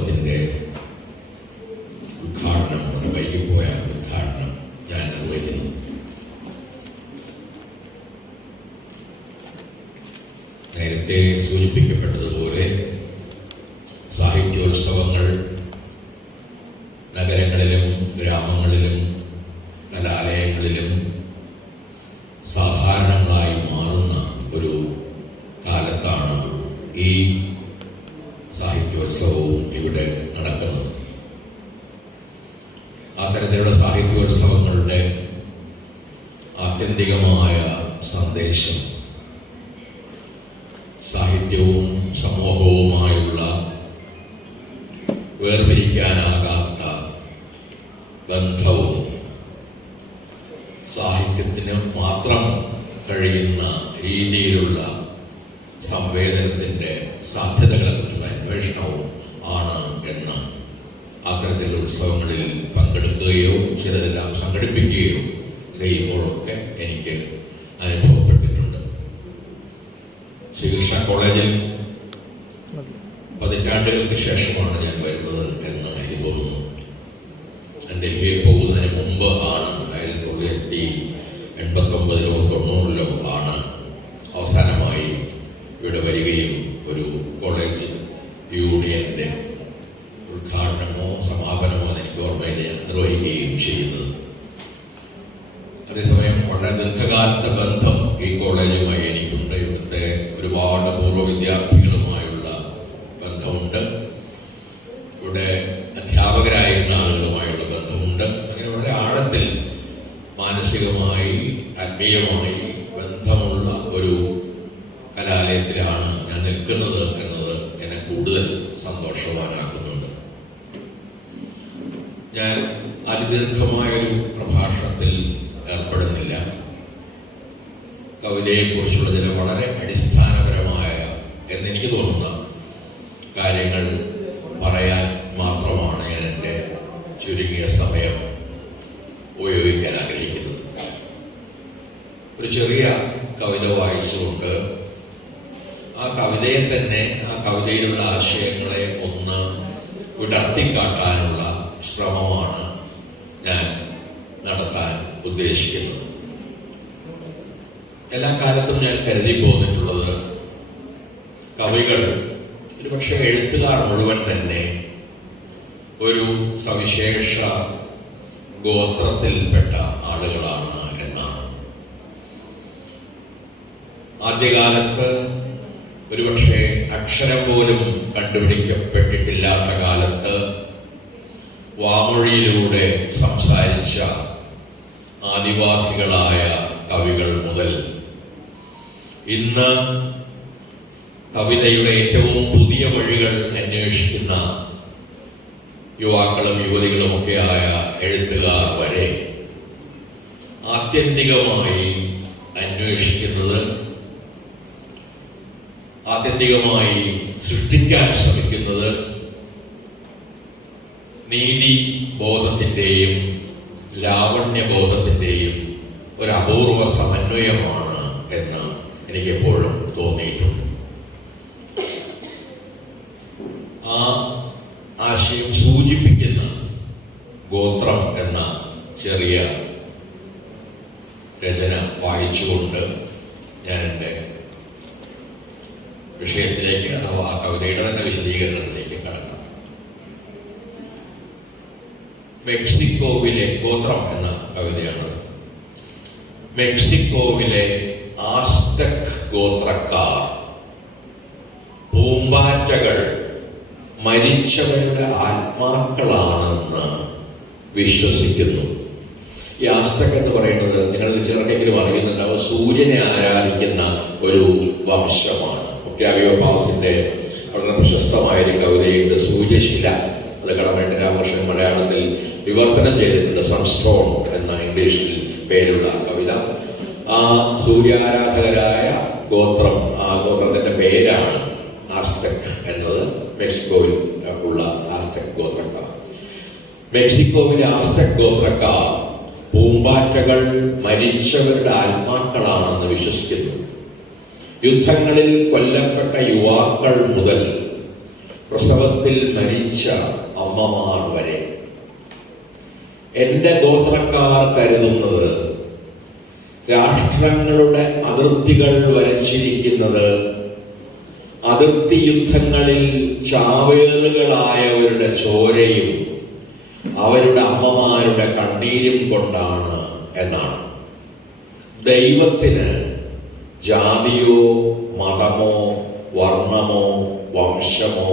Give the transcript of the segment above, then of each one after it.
ഉത്സവത്തിൻ്റെ ഉദ്ഘാടനം, വൈകിപ്പോയ ഉദ്ഘാടനം ഞാൻ നിർവഹിക്കുന്നു. നേരത്തെ സൂചിപ്പിക്കപ്പെട്ടതുപോലെ സാഹിത്യോത്സവങ്ങൾ നഗരങ്ങളിലും ഗ്രാമങ്ങളിലും കലാലയങ്ങളിലും സാധാരണങ്ങളായി മാറുന്ന ഒരു കാലത്താണ് ഈ സാഹിത്യോത്സവവും ഇവിടെ നടക്കുന്നത്. അത്തരത്തിലുള്ള സാഹിത്യോത്സവങ്ങളുടെ ആത്യന്തികമായ സന്ദേശം സാഹിത്യവും സമൂഹവുമായുള്ള വേർപിരിക്കാനാകാത്ത ബന്ധവും സാഹിത്യത്തിന് മാത്രം കഴിയുന്ന രീതിയിലുള്ള സംവേദനത്തിൻ്റെ സാധ്യതകളെക്കുറിച്ചുള്ള അന്വേഷണവും ആണ് എന്ന് അത്തരത്തിലുള്ള ഉത്സവങ്ങളിൽ പങ്കെടുക്കുകയോ ചിലതെല്ലാം സംഘടിപ്പിക്കുകയോ ചെയ്യുമ്പോഴൊക്കെ എനിക്ക് അനുഭവപ്പെട്ടിട്ടുണ്ട്. ശ്രീകൃഷ്ണ കോളേജിൽ പതിറ്റാണ്ടുകൾക്ക് ശേഷമാണ് ഞാൻ വരുന്നത് എന്ന് എനിക്ക് തോന്നുന്നു. ഞാൻ ഡൽഹിയിൽ പോകുന്നതിന് മുമ്പ് ആണ് 1989-ലോ 90-ലോ ആണ് അവസാനമായി ഇവിടെ വരികയും ഒരു കോളേജ് യൂണിയന്റെ ഉദ്ഘാടനമോ സമാപനമോ എനിക്ക് ഓർമ്മയില്ല നിർവഹിക്കുകയും ചെയ്യുന്നത്. അതേസമയം വളരെ ദീർഘകാലത്തെ ബന്ധം ഈ കോളേജുമായി എനിക്കുണ്ട്. ഇവിടുത്തെ ഒരുപാട് പൂർവ്വ വിദ്യാർത്ഥികളുമായുള്ള ബന്ധമുണ്ട്. ഇവിടെ അധ്യാപകരായിരുന്ന ആളുകളുമായുള്ള ബന്ധമുണ്ട്. അങ്ങനെ വളരെ ആഴത്തിൽ മാനസികമായി ആത്മീയമായി ബന്ധമുള്ള ഒരു കലാലയത്തിലാണ് ഞാൻ നിൽക്കുന്നത് എന്നത് എന്നെ കൂടുതൽ സന്തോഷവാനാക്കുന്നുണ്ട്. ഞാൻ അതിദീർഘമായൊരു പ്രഭാഷണത്തിൽ ഏർപ്പെടുന്നില്ല. കവിതയെക്കുറിച്ചുള്ള ചില വളരെ അടിസ്ഥാനപരമായ എന്നെനിക്ക് തോന്നുന്ന കാര്യങ്ങൾ പറയാൻ മാത്രമാണ് ഞാൻ എൻ്റെ ചുരുങ്ങിയ സമയം ഉപയോഗിക്കാൻ ആഗ്രഹിക്കുന്നത്. ഒരു ചെറിയ കവിത വായിച്ചുകൊണ്ട് ആ കവിതയെ തന്നെ, ആ കവിതയിലുള്ള ആശയങ്ങളെ ഒന്ന് വിടർത്തിക്കാട്ടാനുള്ള ശ്രമമാണ് ഞാൻ നടത്താൻ ഉദ്ദേശിക്കുന്നത്. എല്ലാ കാലത്തും ഞാൻ കരുതി പോന്നിട്ടുള്ളത് കവികൾ, ഒരുപക്ഷെ എഴുത്തുകാർ മുഴുവൻ തന്നെ ഒരു സവിശേഷ ഗോത്രത്തിൽപ്പെട്ട ആളുകളാണ് എന്നാണ്. ആദ്യകാലത്ത് ഒരുപക്ഷെ അക്ഷരം പോലും കണ്ടുപിടിക്കപ്പെട്ടിട്ടില്ലാത്ത കാലത്ത് വാമൊഴിയിലൂടെ സംസാരിച്ച ആദിവാസികളായ കവികൾ മുതൽ ഇന്ന് കവിതയുടെ ഏറ്റവും പുതിയ വഴികൾ അന്വേഷിക്കുന്ന യുവാക്കളും യുവതികളുമൊക്കെയായ എഴുത്തുകാർ വരെ ആത്യന്തികമായി അന്വേഷിക്കുന്നത്, ആത്യന്തികമായി സൃഷ്ടിക്കാൻ ശ്രമിക്കുന്നത് നീതി ബോധത്തിൻ്റെയും ലാവണ്യബോധത്തിൻ്റെയും ഒരു അപൂർവ സമന്വയമാണ് എന്ന് എനിക്കെപ്പോഴും തോന്നിയിട്ടുണ്ട്. ആ ആശയം സൂചിപ്പിക്കുന്ന ഗോത്രം എന്ന ചെറിയ രചന വായിച്ചുകൊണ്ട് ഞാൻ എൻ്റെ വിഷയത്തിലേക്ക്, അഥവാ ആ കവിതയുടെ തന്നെ വിശദീകരണത്തിലേക്ക് കടക്കാം. മെക്സിക്കോവിലെ ഗോത്രം എന്ന കവിതയാണ്. മെക്സിക്കോവിലെ ആസ്തക് ഗോത്രക്കാർ പൂമ്പാറ്റകൾ മരിച്ചവരുടെ ആത്മാക്കളാണെന്ന് വിശ്വസിക്കുന്നു. ഈ ആസ്തക് എന്ന് പറയുന്നത് നിങ്ങൾ ചിലർക്കെങ്കിലും അറിയുന്നുണ്ടാവും, സൂര്യനെ ആരാധിക്കുന്ന ഒരു വംശമാണ്. ഒക്ടാവിയോ പാസിന്റെ വളരെ പ്രശസ്തമായൊരു കവിതയുണ്ട്, സൂര്യശില. അത് കടമേട്ട രാമകൃഷ്ണൻ മലയാളത്തിൽ വിവർത്തനം ചെയ്തിട്ടുണ്ട്, സൺസ്റ്റോൺ എന്ന ഇംഗ്ലീഷിൽ പേരുള്ള കവിത. ആ സൂര്യാരാധകരായ ഗോത്രം, ആ ഗോത്രത്തിന്റെ പേരാണ് ആസ്തക് എന്നത്. മെക്സിക്കോയിൽ ഉള്ള ആസ്തക് ഗോത്രക്കാർ. മെക്സിക്കോവിലെ ആസ്തക് ഗോത്രക്കാർ പൂമ്പാറ്റകൾ മരിച്ചവരുടെ ആത്മാക്കളാണെന്ന് വിശ്വസിക്കുന്നു. യുദ്ധങ്ങളിൽ കൊല്ലപ്പെട്ട യുവാക്കൾ മുതൽ പ്രസവത്തിൽ മരിച്ച അമ്മമാർ വരെ എൻ്റെ ഗോത്രക്കാർ കരുതുന്നത് രാഷ്ട്രങ്ങളുടെ അതിർത്തികൾ വരച്ചിരിക്കുന്നത് അതിർത്തി യുദ്ധങ്ങളിൽ ചാവേറുകളായവരുടെ ചോരയും അവരുടെ അമ്മമാരുടെ കണ്ണീരും കൊണ്ടാണ് എന്നാണ്. ദൈവത്തിന് ജാതിയോ മതമോ വർണ്ണമോ വംശമോ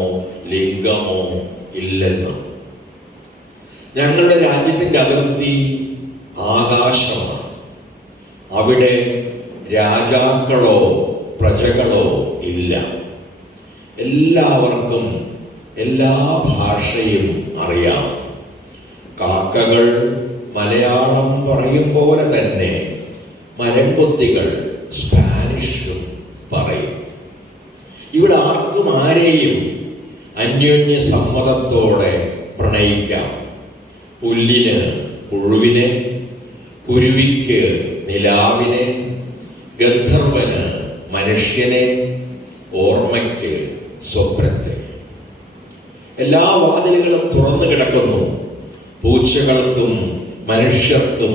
ലിംഗമോ ഇല്ലെന്ന്. ഞങ്ങളുടെ രാജ്യത്തിൻ്റെ അതിർത്തി ആകാശമാണ്. അവിടെ രാജാക്കളോ പ്രജകളോ ഇല്ല. എല്ലാവർക്കും എല്ലാ ഭാഷയും അറിയാം. കാക്കകൾ മലയാളം പറയും പോലെ തന്നെ മരംകൊത്തികൾ സ്പാനിഷും പറയും. ഇവിടെ ആർക്കും ആരെയും അന്യോന്യ സമ്മതത്തോടെ പ്രണയിക്കാം. പുല്ലിന് പുഴുവിനെ, കുരുവിക്ക് നിലാവിനെ, ഗന്ധർവന് മനുഷ്യനെ, ഓർമ്മയ്ക്ക് സ്വപ്നത്തെ. എല്ലാ വാതിലുകളും തുറന്നു കിടക്കുന്നു. പൂച്ചകൾക്കും മനുഷ്യർക്കും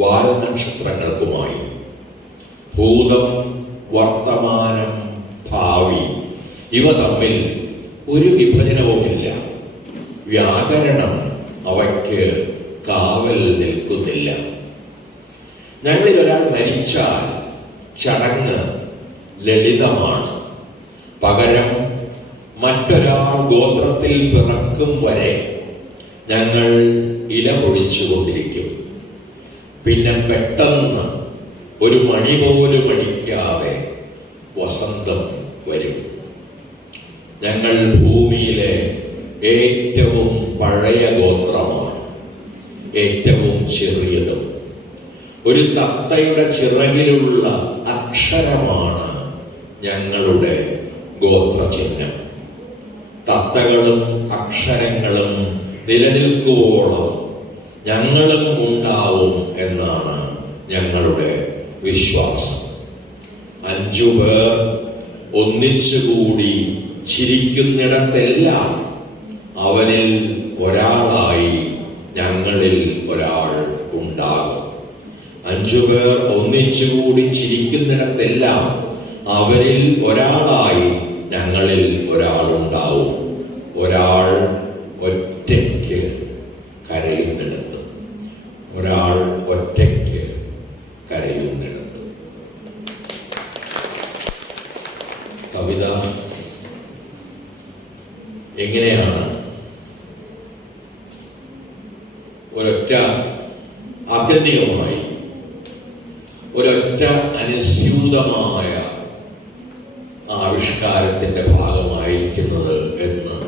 വാൽനക്ഷത്രങ്ങൾക്കുമായി. ഭൂതം, വർത്തമാനം, ഭാവി ഇവ തമ്മിൽ ഒരു വിഭജനവുമില്ല. വ്യാകരണം അവയ്ക്ക് കാവൽ നിൽക്കുന്നില്ല. ഞങ്ങളിൽ ഒരാൾ മരിച്ചാൽ ചടങ്ങ് ലളിതമാണ്. പകരം മറ്റൊരാൾ ഗോത്രത്തിൽ പിറക്കും വരെ ഞങ്ങൾ ഇല പൊഴിച്ചുകൊണ്ടിരിക്കും. പിന്നെ പെട്ടെന്ന് ഒരു മണി പോലും അടിക്കാതെ വസന്തം വരും. ഞങ്ങൾ ഭൂമിയിലെ ഏറ്റവും പഴയ ഗോത്രമാണ്, ഏറ്റവും ചെറിയതും. ഒരു തത്തയുടെ ചിറകിലുള്ള അക്ഷരമാണ് ഞങ്ങളുടെ ഗോത്രചിഹ്നം. തത്തകളും അക്ഷരങ്ങളും നിലനിൽക്കുവോളം ഞങ്ങളും ഉണ്ടാവും എന്നാണ് ഞങ്ങളുടെ വിശ്വാസം. 5 പേർ ഒന്നിച്ചുകൂടി ചിരിക്കുന്നിടത്തെല്ലാം അവനിൽ ഒരാളായി ഞങ്ങളിൽ ഒരാൾ ഉണ്ടാകും. 5 പേർ ഒന്നിച്ചുകൂടി ചിരിക്കുന്നിടത്തെല്ലാം അവരിൽ ഒരാളായി ഞങ്ങളിൽ ഒരാളുണ്ടാവും. ഒരാൾ ഒറ്റയ്ക്ക് കരയുന്നിടത്ത്, ഒരാൾ ഒറ്റയ്ക്ക് കരയുന്നിടത്ത്. കവിത എങ്ങനെയാണ് ഒരൊറ്റ ആത്യന്തികമായി ഒരൊറ്റ അനുസ്യൂതമായ ആവിഷ്കാരത്തിന്റെ ഭാഗമായിരിക്കുന്നത് എന്ന്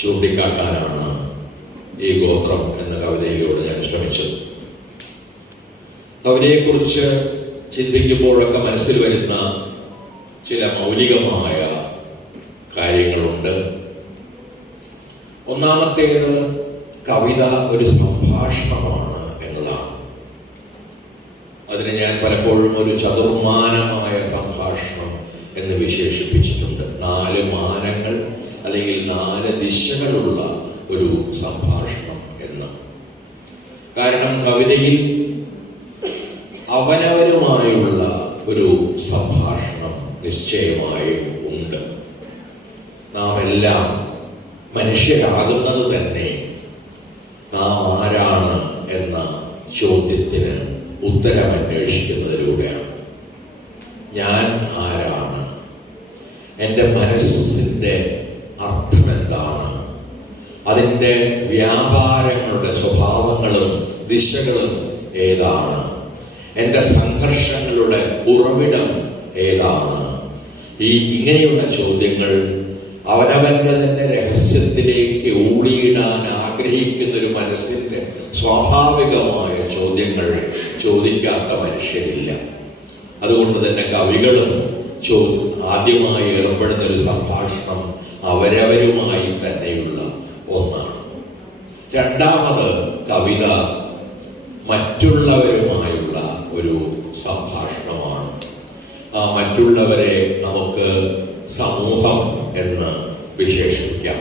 ചൂണ്ടിക്കാട്ടാനാണ് ഈ ഗോത്രം എന്ന കവിതയിലൂടെ ഞാൻ ശ്രമിച്ചത്. കവിതയെക്കുറിച്ച് ചിന്തിക്കുമ്പോഴൊക്കെ മനസ്സിൽ വരുന്ന ചില മൗലികമായ കാര്യങ്ങളുണ്ട്. ഒന്നാമത്തേത്, കവിത ഒരു സംഭാഷണമാണ് എന്നതാണ്. അതിനെ ഞാൻ പലപ്പോഴും ഒരു ചതുർമാനമായ സംഭാഷണം എന്ന് വിശേഷിപ്പിച്ചിട്ടുണ്ട്. 4 മാനങ്ങൾ അല്ലെങ്കിൽ 4 ദിശകളുള്ള ഒരു സംഭാഷണം എന്ന്. കാരണം കവിതയിൽ അവനവനുമായുള്ള ഒരു സംഭാഷണം നിശ്ചയമായും ഉണ്ട്. നാം എല്ലാം മനുഷ്യരാകുന്നത് തന്നെ നാം ആരാണ് എന്ന ചോദ്യത്തിന് ഉത്തരം അന്വേഷിക്കുന്നതിലൂടെയാണ്. ഞാൻ ആരാണ്? എൻ്റെ മനസ്സിൻ്റെ അർത്ഥം എന്താണ്? അതിൻ്റെ വ്യാപാരങ്ങളുടെ സ്വഭാവങ്ങളും ദിശകളും ഏതാണ്? എൻ്റെ സംഘർഷങ്ങളുടെ ഉറവിടം ഏതാണ്? ഇങ്ങനെയുള്ള ചോദ്യങ്ങൾ അവനവൻ്റെ തന്നെ രഹസ്യത്തിലേക്ക് ഊളിയിടാൻ ആഗ്രഹിക്കുന്ന ഒരു മനസ്സിൻ്റെ സ്വാഭാവികമായ ചോദ്യങ്ങൾ ചോദിക്കാത്ത മനുഷ്യരില്ല. അതുകൊണ്ട് തന്നെ കവികളും ആദ്യമായി ഏർപ്പെടുന്ന ഒരു സംഭാഷണം അവരവരുമായി തന്നെയുള്ള ഒന്നാണ്. രണ്ടാമത്, കവിത മറ്റുള്ളവരുമായുള്ള ഒരു സംഭാഷണമാണ്. ആ മറ്റുള്ളവരെ നമുക്ക് സമൂഹം എന്ന് വിശേഷിപ്പിക്കാം.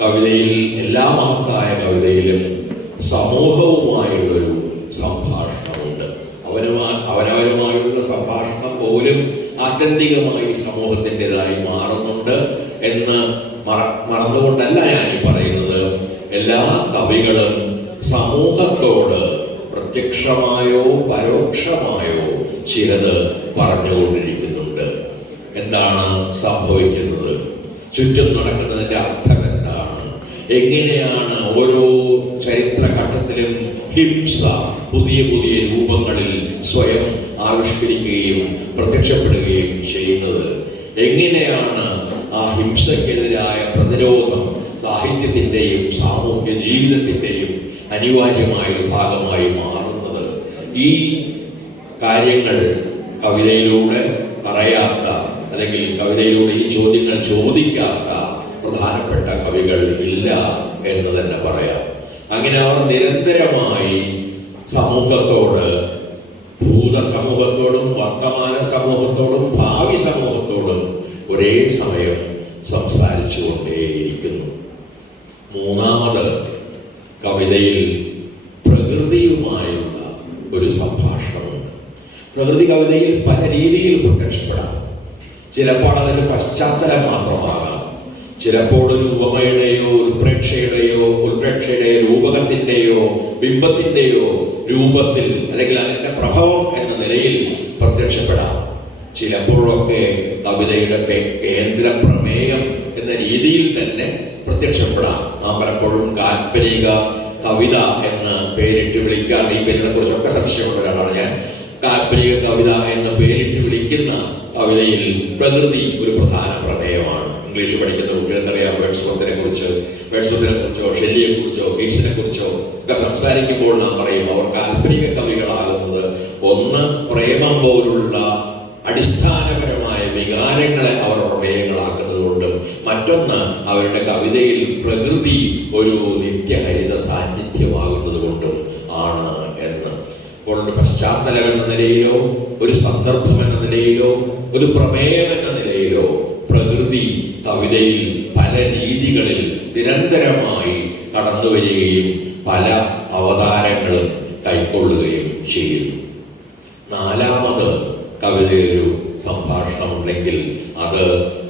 കവിതയിൽ, എല്ലാ മഹത്തായ കവിതയിലും സമൂഹവുമായുള്ളൊരു സംഭാഷണമുണ്ട്. അവനവനുമായുള്ള സംഭാഷണം പോലും ആത്യന്തികമായി സമൂഹത്തിൻ്റെതായി മാറുന്നുണ്ട് എന്ന് മറന്നുകൊണ്ടല്ല ഞാൻ ഈ പറയുന്നത്. എല്ലാ കവികളും സമൂഹത്തോട് പ്രത്യക്ഷമായോ പരോക്ഷമായോ ചിലത് പറഞ്ഞുകൊണ്ടിരിക്കുന്നുണ്ട്. എന്താണ് സംഭവിക്കുന്നത്? ചുറ്റും നടക്കുന്നതിൻ്റെ അർത്ഥം എന്താണ്? എങ്ങനെയാണ് ഓരോ ചരിത്രഘട്ടത്തിലും ഹിംസ പുതിയ പുതിയ രൂപങ്ങളിൽ സ്വയം ആവിഷ്കരിക്കുകയും പ്രത്യക്ഷപ്പെടുകയും ചെയ്യുന്നത്? എങ്ങനെയാണ് ആ ഹിംസക്കെതിരായ പ്രതിരോധം സാഹിത്യത്തിൻ്റെയും സാമൂഹ്യ ജീവിതത്തിൻ്റെയും അനിവാര്യമായ ഒരു ഭാഗമായി മാറുന്നത്? ഈ കാര്യങ്ങൾ കവിതയിലൂടെ പറയാത്ത, അല്ലെങ്കിൽ കവിതയിലൂടെ ഈ ചോദ്യങ്ങൾ ചോദിക്കാത്ത പ്രധാനപ്പെട്ട കവികൾ ഇല്ല എന്ന് തന്നെ പറയാം. അങ്ങനെ അവർ നിരന്തരമായി സമൂഹത്തോട്, ഭൂത സമൂഹത്തോടും വർത്തമാന സമൂഹത്തോടും ഭാവി സമൂഹത്തോടും ഒരേ സമയം സംസാരിച്ചു കൊണ്ടേയിരിക്കുന്നു. മൂന്നാമത്, കവിതയിൽ പ്രകൃതിയുമായുള്ള ഒരു സംഭാഷണമുണ്ട്. പ്രകൃതി കവിതയിൽ പല രീതിയിൽ പ്രത്യക്ഷപ്പെടാം. ചിലപ്പോൾ അതിന് പശ്ചാത്തലം മാത്രമാകാം, ചിലപ്പോൾ ഒരു ഉപമയുടെയോ ഉൽപ്രേക്ഷയുടെ രൂപകത്തിൻ്റെയോ ബിംബത്തിൻ്റെയോ രൂപത്തിൽ, അല്ലെങ്കിൽ അതിൻ്റെ പ്രഭവം എന്ന നിലയിൽ പ്രത്യക്ഷപ്പെടാം. ചിലപ്പോഴൊക്കെ കവിതയുടെ കേന്ദ്ര പ്രമേയം എന്ന രീതിയിൽ തന്നെ പ്രത്യക്ഷപ്പെടാം. നാം പലപ്പോഴും കാൽപ്പനിക കവിത എന്ന് പേരിട്ട് വിളിക്കാൻ, ഈ പേരിനെ കുറിച്ചൊക്കെ സംശയമുള്ള ഒരാളാണ് ഞാൻ. കാൽപ്പനിക കവിത എന്ന് പേരിട്ട് വിളിക്കുന്ന കവിതയിൽ പ്രകൃതി ഒരു പ്രധാന പ്രമേയമാണ്. ഇംഗ്ലീഷ് പഠിക്കുന്ന കുട്ടികൾക്കറിയാം വേഡ്സ്വർത്തിനെ കുറിച്ചോ ഷെല്ലിയെ കുറിച്ചോ കീറ്റ്സിനെ കുറിച്ചോ ഒക്കെ സംസാരിക്കുമ്പോൾ നാം പറയും അവർ കാൽപ്പനിക കവികളാകുന്നത് ഒന്ന് പ്രേമം പോലുള്ള അടിസ്ഥാനപരമായ വികാരങ്ങളെ അവർ പ്രമേയങ്ങളാക്കുന്നതുകൊണ്ടും, മറ്റൊന്ന് അവരുടെ കവിതയിൽ പ്രകൃതി ഒരു നിത്യഹരിത സാന്നിധ്യമാകുന്നത് കൊണ്ടും ആണ് എന്ന്. അപ്പോൾ ഒരു പശ്ചാത്തലം എന്ന നിലയിലോ, ഒരു സന്ദർഭം എന്ന നിലയിലോ, ഒരു പ്രമേയം എന്ന നിലയിലോ പ്രകൃതി കവിതയിൽ പല രീതികളിൽ നിരന്തരമായി കടന്നു വരികയും പല അവതാരങ്ങളും കൈക്കൊള്ളുകയും ചെയ്യുന്നു. നാലാമത്, കവിതയൊരു സംഭാഷണമുണ്ടെങ്കിൽ അത്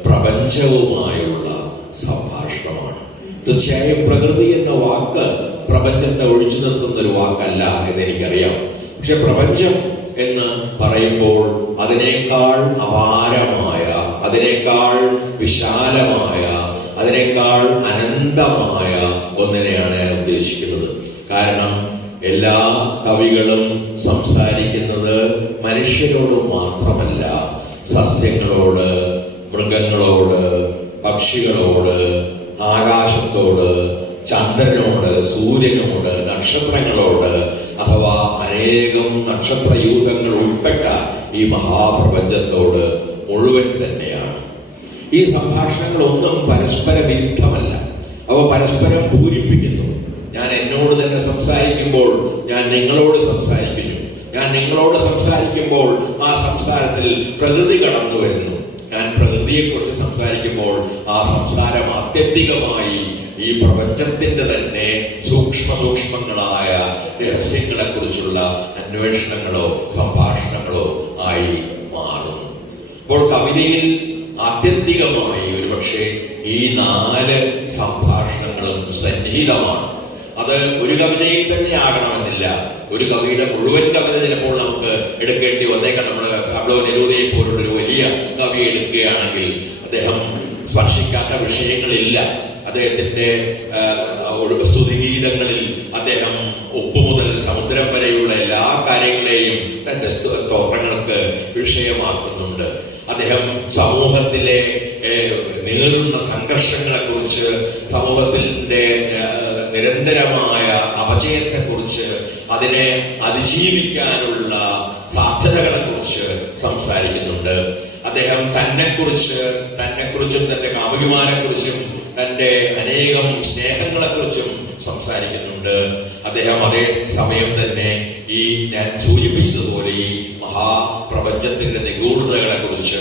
പ്രപഞ്ചവുമായുള്ള സംഭാഷണമാണ്. തീർച്ചയായും പ്രകൃതി എന്ന വാക്ക് പ്രപഞ്ചത്തെ ഒഴിച്ചു നിർത്തുന്ന ഒരു വാക്കല്ല എന്ന് എനിക്കറിയാം. പക്ഷെ പ്രപഞ്ചം എന്ന് പറയുമ്പോൾ അതിനേക്കാൾ അപാരമായ, അതിനേക്കാൾ വിശാലമായ, അതിനേക്കാൾ അനന്തമായ ഒന്നിനെയാണ് ഞാൻ ഉദ്ദേശിക്കുന്നത്. കാരണം എല്ലാ കവികളും സംസാരിക്കുന്നത് മനുഷ്യരോട് മാത്രമല്ല, സസ്യങ്ങളോട്, മൃഗങ്ങളോട്, പക്ഷികളോട്, ആകാശത്തോട്, ചന്ദ്രനോട്, സൂര്യനോട്, നക്ഷത്രങ്ങളോട്, അഥവാ അനേകം നക്ഷത്രയൂഥങ്ങൾ ഉൾപ്പെട്ട ഈ മഹാപ്രപഞ്ചത്തോട് മുഴുവൻ തന്നെയാണ്. ഈ സംഭാഷണങ്ങളൊന്നും പരസ്പര വിരുദ്ധമല്ല, അവ പരസ്പരം പൂരിപ്പിക്കുന്നു. ഞാൻ എന്നോട് തന്നെ സംസാരിക്കുമ്പോൾ ഞാൻ നിങ്ങളോട് സംസാരിക്കുന്നു. ഞാൻ നിങ്ങളോട് സംസാരിക്കുമ്പോൾ ആ സംസാരത്തിൽ പ്രകൃതി കടന്നു വരുന്നു. ഞാൻ പ്രകൃതിയെക്കുറിച്ച് സംസാരിക്കുമ്പോൾ ആ സംസാരം ആത്യന്തികമായി ഈ പ്രപഞ്ചത്തിന്റെ തന്നെ സൂക്ഷ്മങ്ങളായ രഹസ്യങ്ങളെ കുറിച്ചുള്ള അന്വേഷണങ്ങളോ സംഭാഷണങ്ങളോ ആയി മാറുന്നു. അപ്പോൾ കവിതയിൽ ആത്യന്തികമായി ഒരുപക്ഷെ ഈ 4 സംഭാഷണങ്ങളും സന്നിഹിതമാണ്. അത് ഒരു കവിതയിൽ തന്നെ ആകണമെന്നില്ല. ഒരു കവിയുടെ മുഴുവൻ കവിത ചിലപ്പോൾ നമുക്ക് എടുക്കേണ്ടി വന്നേക്കാം. നമ്മൾ പാബ്ലോ നെരൂദയെ പോലുള്ളൊരു വലിയ കവി എടുക്കുകയാണെങ്കിൽ അദ്ദേഹം സ്പർശിക്കാത്ത വിഷയങ്ങളില്ല. അദ്ദേഹത്തിന്റെ സ്തുതിഗീതങ്ങളിൽ അദ്ദേഹം ഉപ്പ് മുതൽ സമുദ്രം വരെയുള്ള എല്ലാ കാര്യങ്ങളെയും തന്റെ സ്തോത്രങ്ങൾക്ക് വിഷയമാക്കുന്നുണ്ട്. അദ്ദേഹം സമൂഹത്തിലെ നേരിടുന്ന സംഘർഷങ്ങളെ കുറിച്ച്, സമൂഹത്തിന്റെ നിരന്തരമായ അപജയത്തെക്കുറിച്ച്, അതിനെ അതിജീവിക്കാനുള്ള സാധ്യതകളെ കുറിച്ച് സംസാരിക്കുന്നുണ്ട്. അദ്ദേഹം തന്നെക്കുറിച്ചും തന്റെ കാമുകിമാരെക്കുറിച്ചും തന്റെ അനേകം സ്നേഹങ്ങളെക്കുറിച്ചും സംസാരിക്കുന്നുണ്ട്. അദ്ദേഹം അതേ സമയം തന്നെ ഈ ഞാൻ സൂചിപ്പിച്ചതുപോലെ ഈ മഹാപ്രപഞ്ചത്തിന്റെ നിഗൂഢതകളെ കുറിച്ച്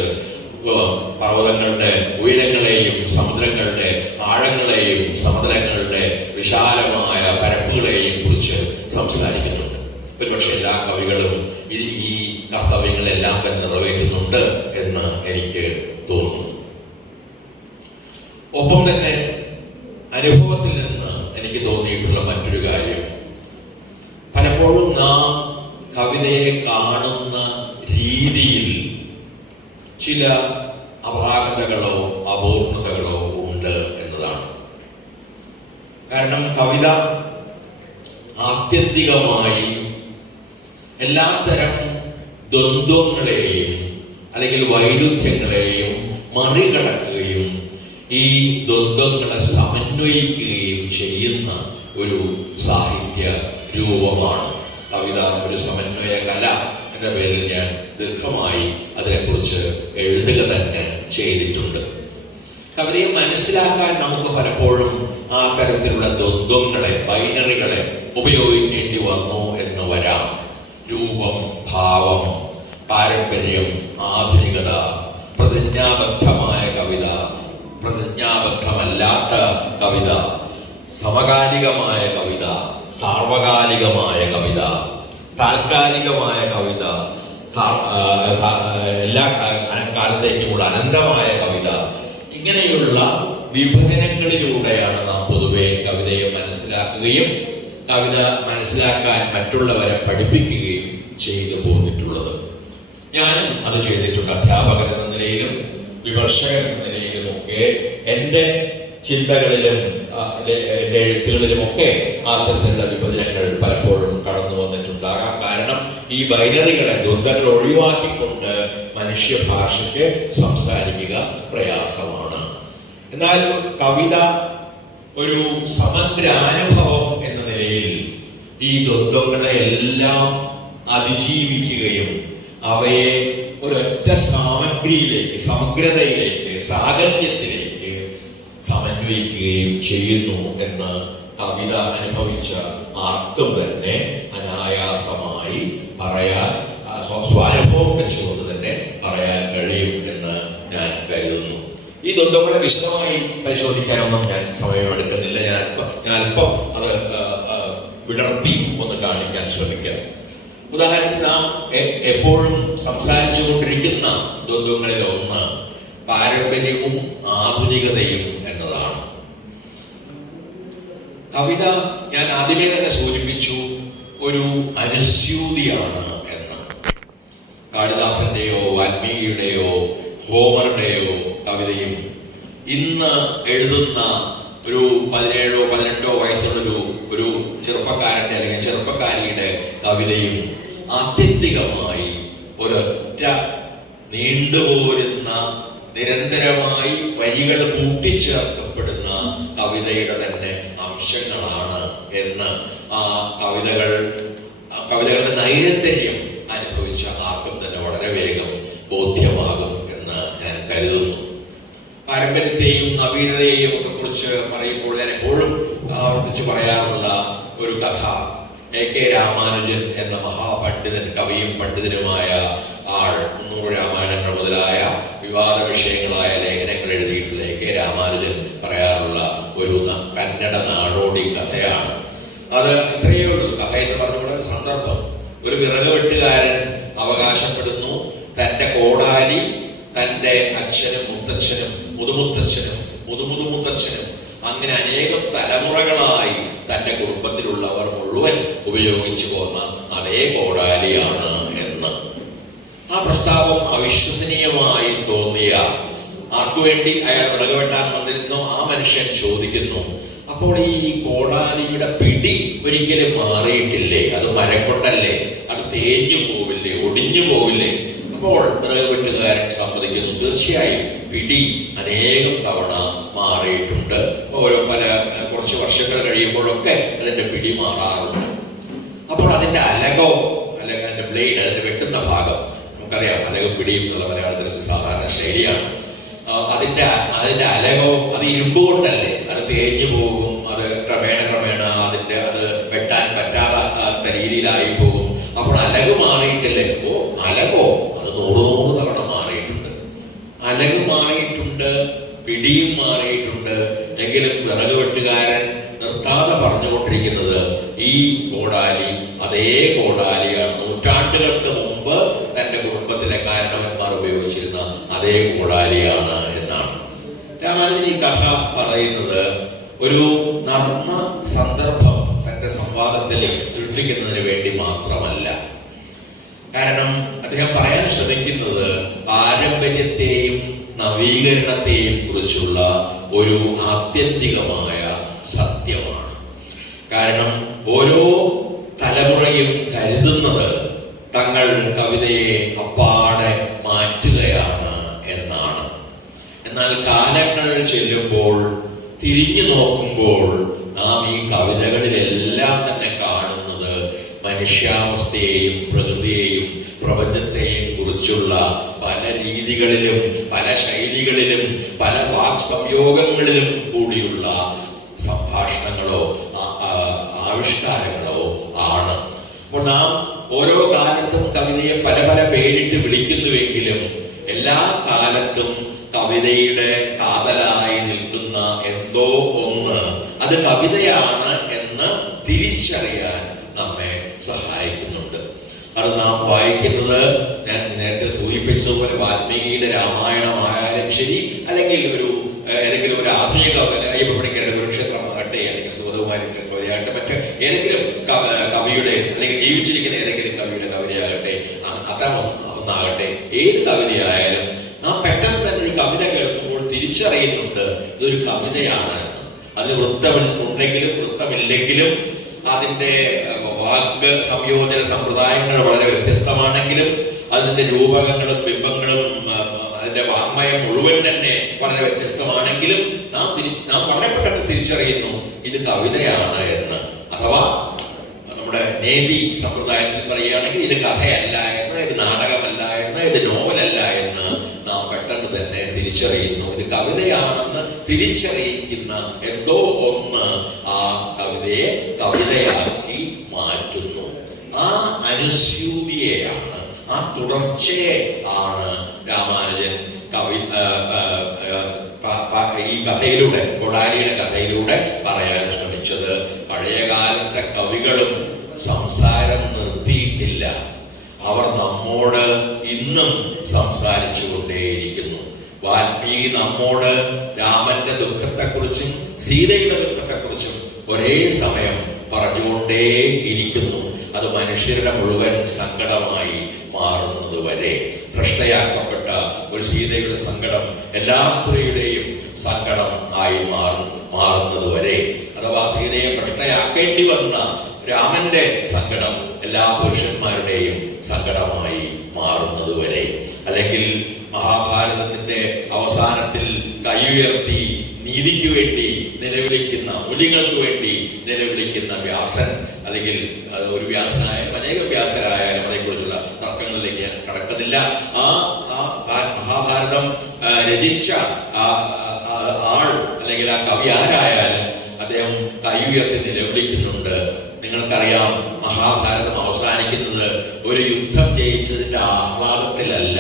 പർവ്വതങ്ങളുടെ ഉയരങ്ങളെയും സമുദ്രങ്ങളുടെ ആഴങ്ങളെയും സമതലങ്ങളുടെ വിശാലമായ പരപ്പുകളെയും കുറിച്ച് സംസാരിക്കുന്നുണ്ട്. ഒരുപക്ഷെ എല്ലാ കവികളും ഈ കർത്തവ്യങ്ങളെല്ലാം തന്നെ നിറവേറ്റുന്നുണ്ട് എന്ന് എനിക്ക് തോന്നുന്നു. ഒപ്പം തന്നെ അനുഭവത്തിൽ നിന്ന് എനിക്ക് തോന്നിയിട്ടുള്ള മറ്റൊരു കാര്യം, പലപ്പോഴും നാം കവിതയെ കാണുന്ന രീതിയിൽ ചില അപാകതകളോ അപൂർണതകളോ ഉണ്ട് എന്നതാണ്. കാരണം കവിത ആത്യന്തികമായി എല്ലാത്തരം ദ്വന്ദ്വങ്ങളെയും അല്ലെങ്കിൽ വൈരുദ്ധ്യങ്ങളെയും മറികടക്കുകയും ഈ ദ്വന്ദ്വങ്ങളെ സമന്വയിക്കുകയും ചെയ്യുന്ന ഒരു സാഹിത്യ രൂപമാണ് കവിത. ഒരു സമന്വയ കല എന്ന പേരിൽ ഞാൻ ദീർഘമായി അതിനെക്കുറിച്ച് എഴുതുക തന്നെ ചെയ്തിട്ടുണ്ട്. കവിതയെ മനസ്സിലാക്കാൻ നമുക്ക് പലപ്പോഴും ആ തരത്തിലുള്ള ദ്വന്ദ്വങ്ങളെ, ബൈനറികളെ ഉപയോഗിക്കേണ്ടി വന്നു എന്ന് വരാം. രൂപം, ഭാവം, പാരമ്പര്യം, ആധുനികത, പ്രതിജ്ഞാബദ്ധമായ കവിത, പ്രതിജ്ഞാബദ്ധമല്ലാത്ത കവിത, സമകാലികമായ കവിത, സാർവകാലികമായ കവിത, താൽക്കാലികമായ കവിത, എല്ലാ കാലത്തേക്കുമുള്ള അനന്തമായ കവിത, ഇങ്ങനെയുള്ള വിഭജനങ്ങളിലൂടെയാണ് നാം പൊതുവെ കവിതയെ മനസ്സിലാക്കുകയും കവിത മനസ്സിലാക്കാൻ മറ്റുള്ളവരെ പഠിപ്പിക്കുകയും ചെയ്തു പോന്നിട്ടുള്ളത്. ഞാനും അത് ചെയ്തിട്ടുണ്ട്. അധ്യാപകൻ എന്ന നിലയിലും വിമർശകൻ എന്ന നിലയിലും ഒക്കെ എൻ്റെ ചിന്തകളിലും എൻ്റെ എഴുത്തുകളിലുമൊക്കെ ആ തരത്തിലുള്ള വിഭജനങ്ങൾ പലപ്പോഴും കടന്നു വന്നിട്ടുണ്ടാകാം. കാരണം ഈ ബൈനറികളെ, ദ്വന്ദ്ങ്ങൾ ഒഴിവാക്കിക്കൊണ്ട് മനുഷ്യഭാഷയ്ക്ക് സംസാരിക്കുക പ്രയാസമാണ്. എന്നാൽ കവിത ഒരു സമഗ്രാനുഭവം എന്ന നിലയിൽ ഈ ദ്വന്ദ്ങ്ങളെ എല്ലാം അതിജീവിക്കുകയും അവയെ ഒരൊറ്റ സാമഗ്രിയിലേക്ക്, സമഗ്രതയിലേക്ക്, സാകല്യത്തിലേക്ക് സമന്വയിക്കുകയും ചെയ്യുന്നു എന്ന് കവിത അനുഭവിച്ച ആർക്കും തന്നെ അനായാസമായി പറയാൻ, സ്വാനുഭവം വെച്ചുകൊണ്ട് തന്നെ പറയാൻ കഴിയും എന്ന് ഞാൻ കരുതുന്നു. ഈ ദ്വന്ദ്ങ്ങളെ വിശദമായി പരിശോധിക്കാനൊന്നും ഞാൻ സമയമെടുക്കുന്നില്ല. ഞാൻ അല്പം അത് വിടർത്തി ഒന്ന് കാണിക്കാൻ ശ്രമിക്കാം. ഉദാഹരണത്തിന് നാം എപ്പോഴും സംസാരിച്ചു കൊണ്ടിരിക്കുന്ന ദ്വന്ദ്ങ്ങളിൽ ഒന്ന് പാരമ്പര്യവും ആധുനികതയും എന്നതാണ്. കവിത ഞാൻ ആദ്യമേ തന്നെ സൂചിപ്പിച്ചു ഒരു അനുസ്യൂതിയാണ് എന്ന്. കാളിദാസന്റെയോ വാൽമീകിയുടെയോ ഹോമറുടെയോ കവിതയും ഇന്ന് എഴുതുന്ന ഒരു 17 or 18 വയസ്സുള്ളൊരു ചെറുപ്പക്കാരന്റെ അല്ലെങ്കിൽ ചെറുപ്പക്കാരിയുടെ കവിതയും ആത്യന്തികമായി ഒരൊറ്റ നീണ്ടുപോരുന്ന, നിരന്തരമായി വരികൾ കൂട്ടിച്ചേർക്കപ്പെടുന്ന കവിതയുടെ തന്നെ അംശങ്ങളാണ് എന്ന് ആ കവിതകളുടെ നൈരന്തര്യം അനുഭവിച്ച ആർക്കും തന്നെ വളരെ വേഗം ബോധ്യമാകും എന്ന് ഞാൻ കരുതുന്നു. പാരമ്പര്യത്തെയും നവീനതയെയും ഒക്കെ കുറിച്ച് പറയുമ്പോൾ ഞാൻ എപ്പോഴും ആവർത്തിച്ച് പറയാറുള്ള ഒരു കഥ, A.K. രാമാനുജൻ എന്ന മഹാപണ്ഡിതൻ, കവിയും പണ്ഡിതനുമായ ആൾ 300 രാമായണങ്ങൾ മുതലായ വിവാദ വിഷയങ്ങളായ ലേഖനങ്ങൾ എഴുതിയിട്ടുള്ള A.K. രാമാനുജൻ പറയാറുള്ള ഒരു കന്നഡ നാടോടി കഥയാണ്. അത് ഇത്രയേ ഉള്ളൂ. കഥ എന്ന് പറഞ്ഞുകൂടെ ഒരു സന്ദർഭം. ഒരു വിറക് വെട്ടുകാരൻ അവകാശപ്പെടുന്നു തന്റെ കോടാലി തന്റെ അച്ഛനും മുത്തച്ഛനും മുതുമുത്തച്ഛനും അങ്ങനെ അനേകം തലമുറകളായി തന്റെ കുടുംബത്തിലുള്ളവർ മുഴുവൻ ഉപയോഗിച്ചു പോന്ന അതേ കോടാലിയാണ് എന്ന്. ആ പ്രസ്താവം അവിശ്വസനീയമായി തോന്നിയ ആർക്കുവേണ്ടി അയാൾ വിറക് വെട്ടാൻ വന്നിരുന്നോ ആ മനുഷ്യൻ ചോദിക്കുന്നു, അപ്പോൾ ഈ കോടാലിയുടെ പിടി ഒരിക്കലും മാറിയിട്ടില്ലേ? അത് മരം കൊണ്ടല്ലേ? അത് തേഞ്ഞു പോവില്ലേ? ഒടിഞ്ഞു പോവില്ലേ? അപ്പോൾ വിറക് വെട്ടുകാരൻ സമ്മതിക്കുന്നു, തീർച്ചയായും പിടി അനേകം തവണ മാറിയിട്ടുണ്ട്. കുറച്ച് വർഷങ്ങൾ കഴിയുമ്പോഴൊക്കെ അതിന്റെ പിടി മാറാറുണ്ട്. അപ്പോൾ അതിന്റെ അലകോ, അല്ലെങ്കിൽ അതിന്റെ ബ്ലേഡ്, അതിന്റെ വെട്ടുന്ന ഭാഗം, നമുക്കറിയാം അലകും പിടിയും എന്നുള്ള മലയാളത്തിൽ സാധാരണ ശൈലിയാണ്. അതിന്റെ അലകോ അത് ഇരുമ്പ് കൊണ്ടല്ലേ? അത് തേഞ്ഞു പോകും, അത് ക്രമേണ അത് വെട്ടാൻ പറ്റാത്ത രീതിയിലായി പോകും. അപ്പോൾ അലക് മാറിയിട്ടില്ലേ? ഓ, അലകോ അത് 100 തവണ മാറിയിട്ടുണ്ട്. അലക് മാറി നിർത്താതെ പറഞ്ഞുകൊണ്ടിരിക്കുന്നത് ഈ കോടാലി അതേ കോടാലിയാണ്, നൂറ്റാണ്ടുകൾക്ക് മുമ്പ് തന്റെ കുടുംബത്തിലെ കാരണവന്മാർ ഉപയോഗിച്ചിരുന്ന അതേ കോടാലിയാണ് എന്നാണ്. രാമാനുജൻ ഈ കഥ പറയുന്നത് ഒരു നർമ്മ സന്ദർഭം തന്റെ സംവാദത്തിൽ സൃഷ്ടിക്കുന്നതിന് വേണ്ടി മാത്രമല്ല. കാരണം അദ്ദേഹം പറയാൻ ശ്രമിക്കുന്നത് പാരമ്പര്യത്തെയും നവീകരണത്തെയും കുറിച്ചുള്ള ഒരു ആത്യന്തികമായ സത്യമാണ്. കാരണം ഓരോ തലമുറയും കരുതുന്നത് തങ്ങൾ കവിതയെ അപ്പാടെ മാറ്റുകയാണ് എന്നാണ്. എന്നാൽ കാലങ്ങൾ ചെല്ലുമ്പോൾ തിരിഞ്ഞു നോക്കുമ്പോൾ നാം ഈ കവിതകളിലെല്ലാം തന്നെ കാണുന്നത് മനുഷ്യാവസ്ഥയെയും പ്രകൃതിയെയും പ്രപഞ്ചത്തെയും കുറിച്ചുള്ള പല രീതികളിലും പല ശൈലികളിലും പല വാക്സംയോഗങ്ങളിലും കൂടിയുള്ള സംഭാഷണങ്ങളോ ആവിഷ്കാരങ്ങളോ ആണ്. അപ്പോൾ നാം ഓരോ കാലത്തും കവിതയെ പല പല പേരിട്ട് വിളിക്കുന്നുവെങ്കിലും എല്ലാ കാലത്തും കവിതയുടെ കാതലായി നിൽക്കുന്ന എന്തോ ഒന്ന് അത് കവിതയാണ് എന്ന് തിരിച്ചറിയാൻ നമ്മെ സഹായിക്കുന്നുണ്ട്. അത് നാം വായിക്കുന്നത്, ഞാൻ നേരത്തെ സൂചിപ്പിച്ചതുപോലെ വാൽമീകിയുടെ രാമായണമായാലും ശരി, അല്ലെങ്കിൽ ഏതെങ്കിലും ഒരു ആധുനിക അയ്യപ്പപ്പണിക്കരുടെ കുരുക്ഷേത്രമാകട്ടെ, അല്ലെങ്കിൽ സുഗതകുമാരിയുടെ കവിതയാകട്ടെ, മറ്റ് ഏതെങ്കിലും കവിയുടെ അല്ലെങ്കിൽ ജീവിച്ചിരിക്കുന്ന ഏതെങ്കിലും കവിയുടെ കവിതയാകട്ടെ, ഒന്നാകട്ടെ, ഏത് കവിതയായാലും നാം പെട്ടെന്ന് തന്നെ ഒരു കവിത കേൾക്കുമ്പോൾ തിരിച്ചറിയുന്നുണ്ട് ഇതൊരു കവിതയാണ്. അതിന് വൃത്തം ഉണ്ടെങ്കിലും വൃത്തമില്ലെങ്കിലും അതിൻ്റെ വാക്ക് സംയോജന സമ്പ്രദായങ്ങൾ വളരെ വ്യത്യസ്തമാണെങ്കിലും അതിൻ്റെ രൂപകങ്ങളും ബിംബങ്ങളും അതിൻ്റെ വാങ്മയം മുഴുവൻ തന്നെ വളരെ വ്യത്യസ്തമാണെങ്കിലും നാം വളരെ പെട്ടെന്ന് തിരിച്ചറിയുന്നു ഇത് കവിതയാണ് എന്ന്. അഥവാ നമ്മുടെ നേതി സമ്പ്രദായത്തിൽ പറയുകയാണെങ്കിൽ ഇത് കഥയല്ല എന്ന്, ഇത് നാടകമല്ല എന്ന്, ഇത് നോവലല്ല എന്ന് നാം പെട്ടെന്ന് തന്നെ തിരിച്ചറിയുന്നു. ഇത് കവിതയാണെന്ന് തിരിച്ചറിയിക്കുന്ന എന്തോ ഒന്ന് ആ കവിതയെ കവിതയാക്കി മാറ്റുന്നു. ആ അനുസ്യൂതിയെയാണ്, ആ തുടർച്ചയെ ആണ് രാമാനുജൻ ഈ കഥയിലൂടെ, കൊടാലിയുടെ കഥയിലൂടെ പറയാൻ ശ്രമിച്ചത്. പഴയകാലത്തെ കവികളും സംസാരം നിർത്തിയിട്ടില്ല. അവർ നമ്മോട് ഇന്നും സംസാരിച്ചു കൊണ്ടേയിരിക്കുന്നു. വാൽമീകി നമ്മോട് രാമന്റെ ദുഃഖത്തെക്കുറിച്ചും സീതയുടെ ദുഃഖത്തെക്കുറിച്ചും ഒരേ സമയം പറഞ്ഞുകൊണ്ടേയിരിക്കുന്നു. അത് മനുഷ്യരുടെ മുഴുവൻ സങ്കടമായി മാറുന്നത് വരെ. ഭ്രഷ്ടയാക്കപ്പെട്ട ഒരു സീതയുടെ സങ്കടം എല്ലാ സ്ത്രീയുടെയും സങ്കടം ആയി മാറുന്നത് വരെ, അഥവാ സീതയെ ഭ്രഷ്ടയാക്കേണ്ടി വന്ന രാമന്റെ സങ്കടം എല്ലാ പുരുഷന്മാരുടെയും സങ്കടമായി മാറുന്നത് വരെ. അല്ലെങ്കിൽ മഹാഭാരതത്തിന്റെ അവസാനത്തിൽ കൈയുയർത്തി നീതിക്ക് വേണ്ടി നിലവിളിക്കുന്ന, മൂല്യങ്ങൾക്ക് വേണ്ടി നിലവിളിക്കുന്ന വ്യാസൻ, അല്ലെങ്കിൽ ഒരു വ്യാസനായാലും അനേകം വ്യാസരായാലും അതേക്കുറിച്ചുള്ള തർക്കങ്ങളിലേക്ക് ഞാൻ കടക്കുന്നില്ല. ആ മഹാഭാരതം രചിച്ച ആൾ അല്ലെങ്കിൽ ആ കവി ആരായാലും അദ്ദേഹം കൈ ഉയർത്തി നിലവിളിക്കുന്നുണ്ട്. നിങ്ങൾക്കറിയാം, മഹാഭാരതം അവസാനിക്കുന്നത് ഒരു യുദ്ധം ജയിച്ചതിന്റെ ആഹ്ലാദത്തിലല്ല,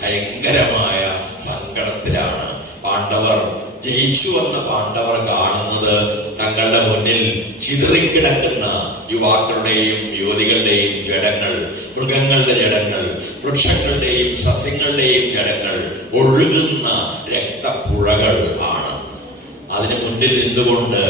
ഭയങ്കരമായ സങ്കടത്തിലാണ്. പാണ്ഡവർ ജയിച്ചു വന്ന പാണ്ഡവർ കാണുന്നത് തങ്ങളുടെ മുന്നിൽ ചിതറിക്കിടക്കുന്ന യുവാക്കളുടെയും യുവതികളുടെയും ജഡങ്ങൾ, മൃഗങ്ങളുടെ ജഡങ്ങൾ, വൃക്ഷങ്ങളുടെയും സസ്യങ്ങളുടെയും ജഡങ്ങൾ, ഒഴുകുന്ന രക്തപ്പുഴകൾ ആണ്. അതിന് മുന്നിൽ നിന്നുകൊണ്ട്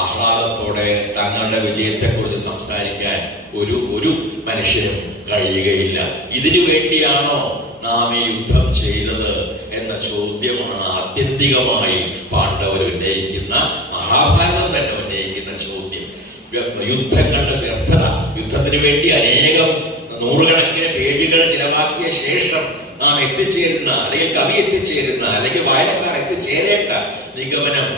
ആഹ്ലാദത്തോടെ തങ്ങളുടെ വിജയത്തെക്കുറിച്ച് സംസാരിക്കാൻ ഒരു മനുഷ്യനും കഴിയുകയില്ല. ഇതിനു വേണ്ടിയാണോ നാം ഈ യുദ്ധം ചെയ്തത് എന്ന ചോദ്യമാണ് ആത്യന്തികമായി പാണ്ഡവർ ഉന്നയിക്കുന്ന, മഹാഭാരതം തന്നെ ഉന്നയിക്കുന്ന ചോദ്യം. യുദ്ധങ്ങളുടെ വ്യർത്ഥത, യുദ്ധത്തിന് വേണ്ടി അനേകം നൂറുകണക്കിന് പേജുകൾ ചിലവാക്കിയ ശേഷം നാം എത്തിച്ചേരുന്ന, അല്ലെങ്കിൽ കവി എത്തിച്ചേരുന്ന, അല്ലെങ്കിൽ വായനക്കാർ എത്തിച്ചേരേണ്ട നിഗമനം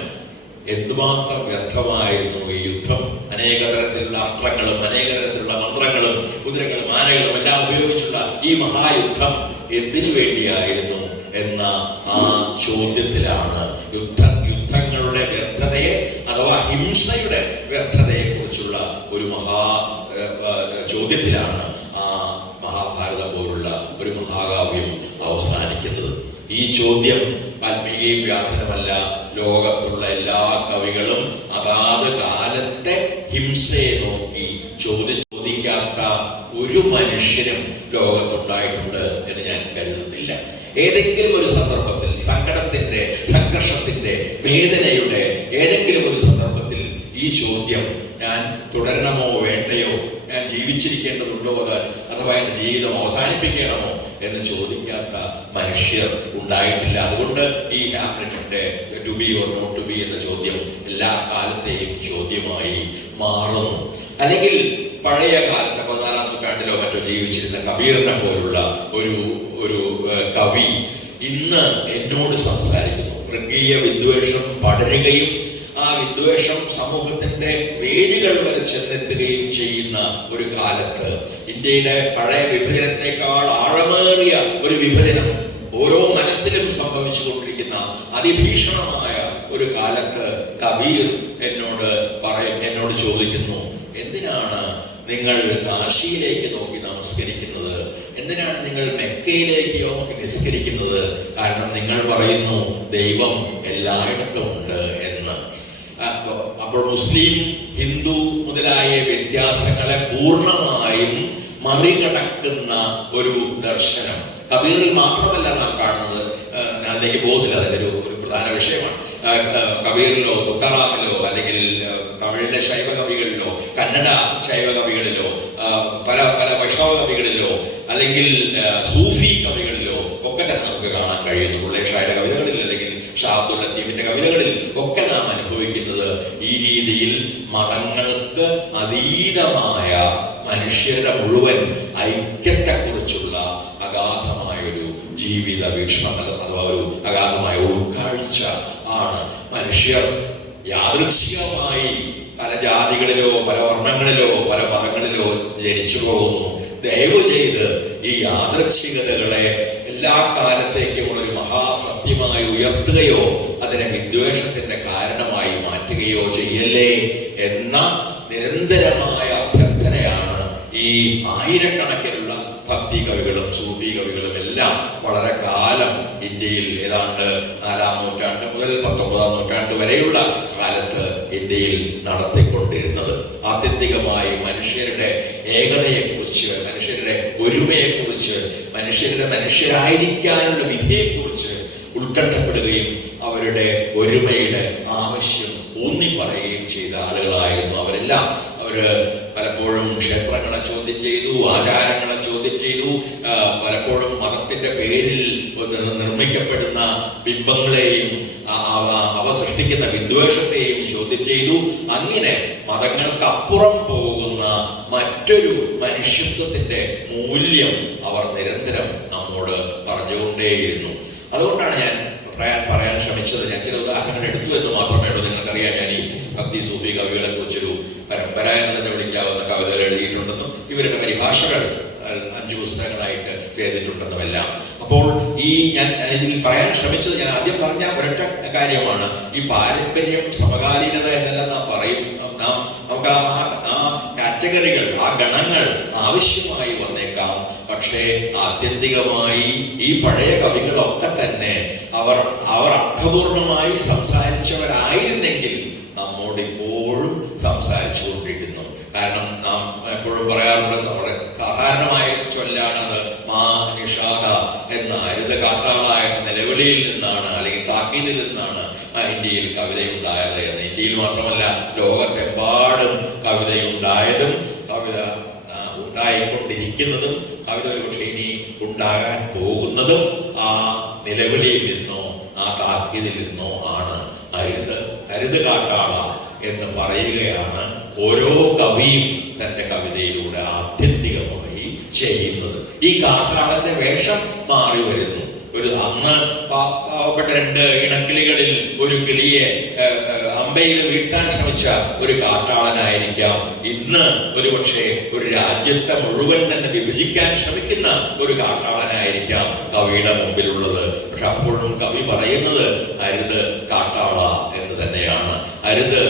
എന്തുമാത്രം വ്യർത്ഥമായിരുന്നു ഈ യുദ്ധം. അനേക തരത്തിലുള്ള അസ്ത്രങ്ങളും അനേക തരത്തിലുള്ള മന്ത്രങ്ങളും കുതിരകളും ആനകളും എല്ലാം ഉപയോഗിച്ചുള്ള ഈ മഹായുദ്ധം എന്തിനു വേണ്ടിയായിരുന്നു എന്ന ആ ചോദ്യത്തിലാണ്, യുദ്ധങ്ങളുടെ വ്യർത്ഥതയെ അഥവാ ഹിംസയുടെ വ്യർത്ഥതയെ കുറിച്ചുള്ള ഒരു ചോദ്യത്തിലാണ് ആ മഹാഭാരതം പോലുള്ള ഒരു മഹാകാവ്യം അവസാനിക്കുന്നത്. ഈ ചോദ്യം വാൽമീകി വ്യാസനുമല്ല, ലോകത്തുള്ള എല്ലാ കവികളും അതാത് കാലത്തെ ഹിംസയെ നോക്കി ചോദിക്കാത്ത ഒരു മനുഷ്യനും ലോകത്തുണ്ടായിട്ടുണ്ട് എന്ന് ഞാൻ കരുതുന്നില്ല. ഏതെങ്കിലും ഒരു സന്ദർഭത്തിൽ സങ്കടത്തിന്റെ, സംഘർഷത്തിന്റെ, വേദനയുടെ ഏതെങ്കിലും ഒരു സന്ദർഭത്തിൽ ഈ ചോദ്യം, ഞാൻ തുടരണമോ വേണ്ടയോ, ഞാൻ ജീവിച്ചിരിക്കേണ്ടതുണ്ടോ, അഥവാ എൻ്റെ ജീവിതം അവസാനിപ്പിക്കണമോ എന്ന് ചോദിക്കാത്ത മനുഷ്യർ ഉണ്ടായിട്ടില്ല. അതുകൊണ്ട് ഈ ഹാംലെറ്റിന്റെ to be or not to be എന്ന ചോദ്യം എല്ലാ കാലത്തെയും ചോദ്യമായി മാറുന്നു. അല്ലെങ്കിൽ പഴയ കാലത്തെ 14-ാം നൂറ്റാണ്ടിലോ മറ്റോ ജീവിച്ചിരുന്ന കബീറിനെ പോലുള്ള ഒരു കവി ഇന്ന് എന്നോട് സംസാരിക്കുന്നു. മൃഗീയ വിദ്വേഷം പടരുകയും ആ വിദ്വേഷം സമൂഹത്തിന്റെ വേരുകൾ വരെ ചെന്നെത്തുകയും ചെയ്യുന്ന ഒരു കാലത്ത്, ഇന്ത്യയുടെ പഴയ വിഭജനത്തെക്കാൾ ആഴമേറിയ ഒരു വിഭജനം ഓരോ മനസ്സിലും സംഭവിച്ചുകൊണ്ടിരിക്കുന്ന അതിഭീഷണമായ ഒരു കാലത്ത് കബീർ എന്നോട് ചോദിക്കുന്നു, എന്തിനാണ് നിങ്ങൾ കാശിയിലേക്ക് നോക്കി നമസ്കരിക്കുന്നത്? എന്തിനാണ് നിങ്ങൾ മെക്കയിലേക്ക് നോക്കി നിസ്കരിക്കുന്നത്? കാരണം നിങ്ങൾ പറയുന്നു ദൈവം എല്ലായിടത്തും ഉണ്ട് എന്ന്. അപ്പോൾ മുസ്ലിം, ഹിന്ദു മുതലായ വ്യത്യാസങ്ങളെ പൂർണ്ണമായും മറികടക്കുന്ന ഒരു ദർശനം കബീറിൽ മാത്രമല്ല നാം കാണുന്നത്. ഞാൻ അതിലേക്ക് പോകുന്നില്ല, അതിൻ്റെ ഒരു പ്രധാന വിഷയമാണ്. കബീറിലോ തുക്കാറാമിലോ അല്ലെങ്കിൽ തമിഴിലെ ശൈവ കവികളിലോ കന്നഡ ശൈവ കവികളിലോ പല വൈഷ്ണവ കവികളിലോ അല്ലെങ്കിൽ സൂഫി കവികളിലോ ഒക്കെ തന്നെ നമുക്ക് കാണാൻ കഴിയുന്നു. പുള്ളേഷായുടെ കവിതകളിൽ അല്ലെങ്കിൽ ഷാ അബ്ദുൽ ലത്തീഫിന്റെ കവിതകളിൽ ഒക്കെ നാം അനുഭവിക്കുന്നത് ഈ രീതിയിൽ മതങ്ങൾക്ക് അതീതമായ മനുഷ്യരുടെ മുഴുവൻ ഐക്യത്തെക്കുറിച്ചുള്ള അഗാധമായൊരു ജീവിത വീക്ഷണം, അഥവാ ഒരു അഗാധമായ ഉൾക്കാഴ്ച ആണ്. മനുഷ്യർ യാദൃച്ഛികമായി പല ജാതികളിലോ പല വർണ്ണങ്ങളിലോ പല മതങ്ങളിലോ ജനിച്ചു പോകുന്നു. ദയവ് ചെയ്ത് ഈ യാദൃച്ഛികതകളെ എല്ലാ കാലത്തേക്കുമുള്ള ഒരു മഹാസത്യമായി ഉയർത്തുകയോ അതിനെ വിദ്വേഷത്തിന്റെ കാരണമായി മാറ്റുകയോ ചെയ്യല്ലേ എന്ന നിരന്തരമായ അഭ്യർത്ഥനയാണ് ഈ ആയിരക്കണക്കിനുള്ള ഭക്തി കവികളും സൂഫി കവികളും എല്ലാം വളരെ കാലം ഇന്ത്യയിൽ ഏതാണ്ട് 4-ാം നൂറ്റാണ്ട് മുതൽ 19-ാം നൂറ്റാണ്ട് വരെയുള്ള കാലത്ത് ഇന്ത്യയിൽ നടത്തിക്കൊണ്ടിരുന്നത്. ആത്യന്തികമായി മനുഷ്യരുടെ ഏകതയെക്കുറിച്ച്, മനുഷ്യരുടെ ഒരുമയെക്കുറിച്ച്, മനുഷ്യരായിരിക്കാനുള്ള വിധിയെക്കുറിച്ച് ഉത്കണ്ഠപ്പെടുകയും അവരുടെ ഒരുമയുടെ ആവശ്യം ഊന്നി പറയുകയും ചെയ്ത ആളുകളായിരുന്നു അവരെല്ലാം. അവര് പലപ്പോഴും ക്ഷേത്രങ്ങളെ ചോദ്യം ചെയ്തു, ആചാരങ്ങളെ ചോദ്യം ചെയ്തു, പലപ്പോഴും മതത്തിന്റെ പേരിൽ നിർമ്മിക്കപ്പെടുന്ന ബിംബങ്ങളെയും അവ സൃഷ്ടിക്കുന്ന വിദ്വേഷത്തെയും ചോദ്യം ചെയ്തു. അങ്ങനെ മതങ്ങൾക്കപ്പുറം പോകുന്ന മറ്റൊരു മനുഷ്യത്വത്തിന്റെ മൂല്യം അവർ നിരന്തരം നമ്മോട് പറഞ്ഞുകൊണ്ടേയിരുന്നു. അതുകൊണ്ടാണ് ഞാൻ പറയാൻ ശ്രമിച്ചത്. ഞാൻ ചില ഉദാഹരണങ്ങൾ എടുത്തു എന്ന് മാത്രമേ ഉള്ളൂ. നിങ്ങൾക്കറിയാം, ഞാൻ ഈ ഭക്തി സൂഫി കവികളെ കുറിച്ചൊരു പരമ്പര എന്ന് തന്നെ വിളിക്കാവുന്ന കവിതകൾ എഴുതിയിട്ടുണ്ടെന്നും ഇവരുടെ പരിഭാഷകൾ 5 പുസ്തകങ്ങളായിട്ട് ചെയ്തിട്ടുണ്ടെന്നുമെല്ലാം. അപ്പോൾ ഞാൻ ഇതിൽ പറയാൻ ശ്രമിച്ചത്, ഞാൻ ആദ്യം പറഞ്ഞ ഒരൊറ്റ കാര്യമാണ്, ഈ പാരമ്പര്യം, സമകാലീനത എന്നെല്ലാം നാം പറയും. നമുക്ക് ആ കാറ്റഗറികൾ, ആ ഗണങ്ങൾ ആവശ്യമായി വന്നേക്കാം. പക്ഷേ ആത്യന്തികമായി ഈ പഴയ കവികളൊക്കെ തന്നെ അവർ അർത്ഥപൂർണമായി സംസാരിച്ചവരായിരുന്നെങ്കിൽ നമ്മോട് ഇപ്പോഴും സംസാരിച്ചു കൊണ്ടിരിക്കുന്നു. കാരണം നാം എപ്പോഴും പറയാറുള്ള സാധാരണമായ ചൊല്ലാണ് അത്, മാ നിഷാദ എന്ന അരുത് കാട്ടാള എന്ന നിലവിളിയിൽ നിന്നാണ് അല്ലെങ്കിൽ താക്കീതിൽ നിന്നാണ് ഇന്ത്യയിൽ കവിതയുണ്ടായത് എന്ന്. ഇന്ത്യയിൽ മാത്രമല്ല, ലോകത്തെമ്പാടും കവിതയുണ്ടായതും കവിത ഉണ്ടായിക്കൊണ്ടിരിക്കുന്നതും കവിത ഒരുപക്ഷെ ഇനി ഉണ്ടാകാൻ പോകുന്നതും ആ നിലവിളിയിൽ നിന്നോ ആ താക്കീതിൽ നിന്നോ ആണ്. അരുത് കാട്ടാള എന്ന് പറയുകയാണ് ഓരോ കവിയും തന്റെ കവിതയിലൂടെ ആത്യന്തികമായി ചെയ്യുന്നത്. ഈ കാട്ടാളന്റെ വേഷം മാറി വരുന്നു. അന്ന് പാവപ്പെട്ട 2 ഇണക്കിളികളിൽ ഒരു കിളിയെ അമ്പയിൽ വീഴ്ത്താൻ ശ്രമിച്ച ഒരു കാട്ടാളനായിരിക്കാം ഇന്ന് ഒരുപക്ഷെ ഒരു രാജ്യത്തെ മുഴുവൻ തന്നെ വിഭജിക്കാൻ ശ്രമിക്കുന്ന ഒരു കാട്ടാളനായിരിക്കാം കവിയുടെ മുമ്പിലുള്ളത്. പക്ഷെ അപ്പോഴും കവി പറയുന്നത് അരുത് കാട്ടാള എന്ന് തന്നെയാണ്. അരുത്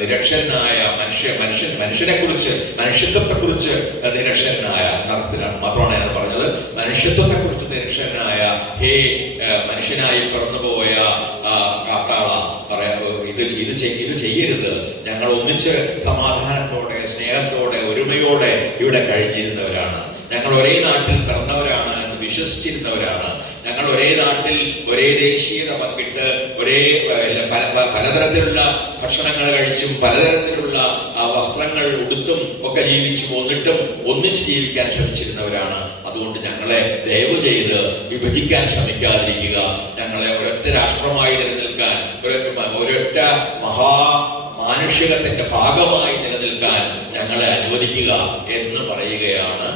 നിരക്ഷരനായ മനുഷ്യനെ കുറിച്ച്, മനുഷ്യത്വത്തെ കുറിച്ച് നിരക്ഷരനായ അർത്ഥത്തിലാണ് മാത്രമാണ് ഞാൻ പറഞ്ഞത്. മനുഷ്യത്വത്തെ കുറിച്ച് നിരക്ഷരനായ മനുഷ്യനായി പിറന്നുപോയ കാട്ടാള ഇത് ഇത് ചെയ്യരുത്. ഞങ്ങൾ ഒന്നിച്ച് സമാധാനത്തോടെ, സ്നേഹത്തോടെ, ഒരുമയോടെ ഇവിടെ കഴിഞ്ഞിരുന്നവരാണ്. ഞങ്ങൾ ഒരേ നാട്ടിൽ പിറന്നവരാണ് എന്ന് വിശ്വസിച്ചിരുന്നവരാണ്. ഞങ്ങൾ ഒരേ നാട്ടിൽ ഒരേ ദേശീയത പങ്കിട്ട് ഒരേ പലതരത്തിലുള്ള ഭക്ഷണങ്ങൾ കഴിച്ചും പലതരത്തിലുള്ള വസ്ത്രങ്ങൾ ഉടുത്തും ഒക്കെ ജീവിച്ചു പോന്നിട്ടും ഒന്നിച്ച് ജീവിക്കാൻ ശ്രമിച്ചിരുന്നവരാണ്. അതുകൊണ്ട് ഞങ്ങളെ ദയവ് ചെയ്ത് വിഭജിക്കാൻ ശ്രമിക്കാതിരിക്കുക. ഞങ്ങളെ ഒരൊറ്റ രാഷ്ട്രമായി നിലനിൽക്കാൻ, ഒരൊറ്റ മാനുഷികത്തിന്റെ ഭാഗമായി നിലനിൽക്കാൻ ഞങ്ങളെ അനുവദിക്കുക എന്ന് പറയുകയാണ്.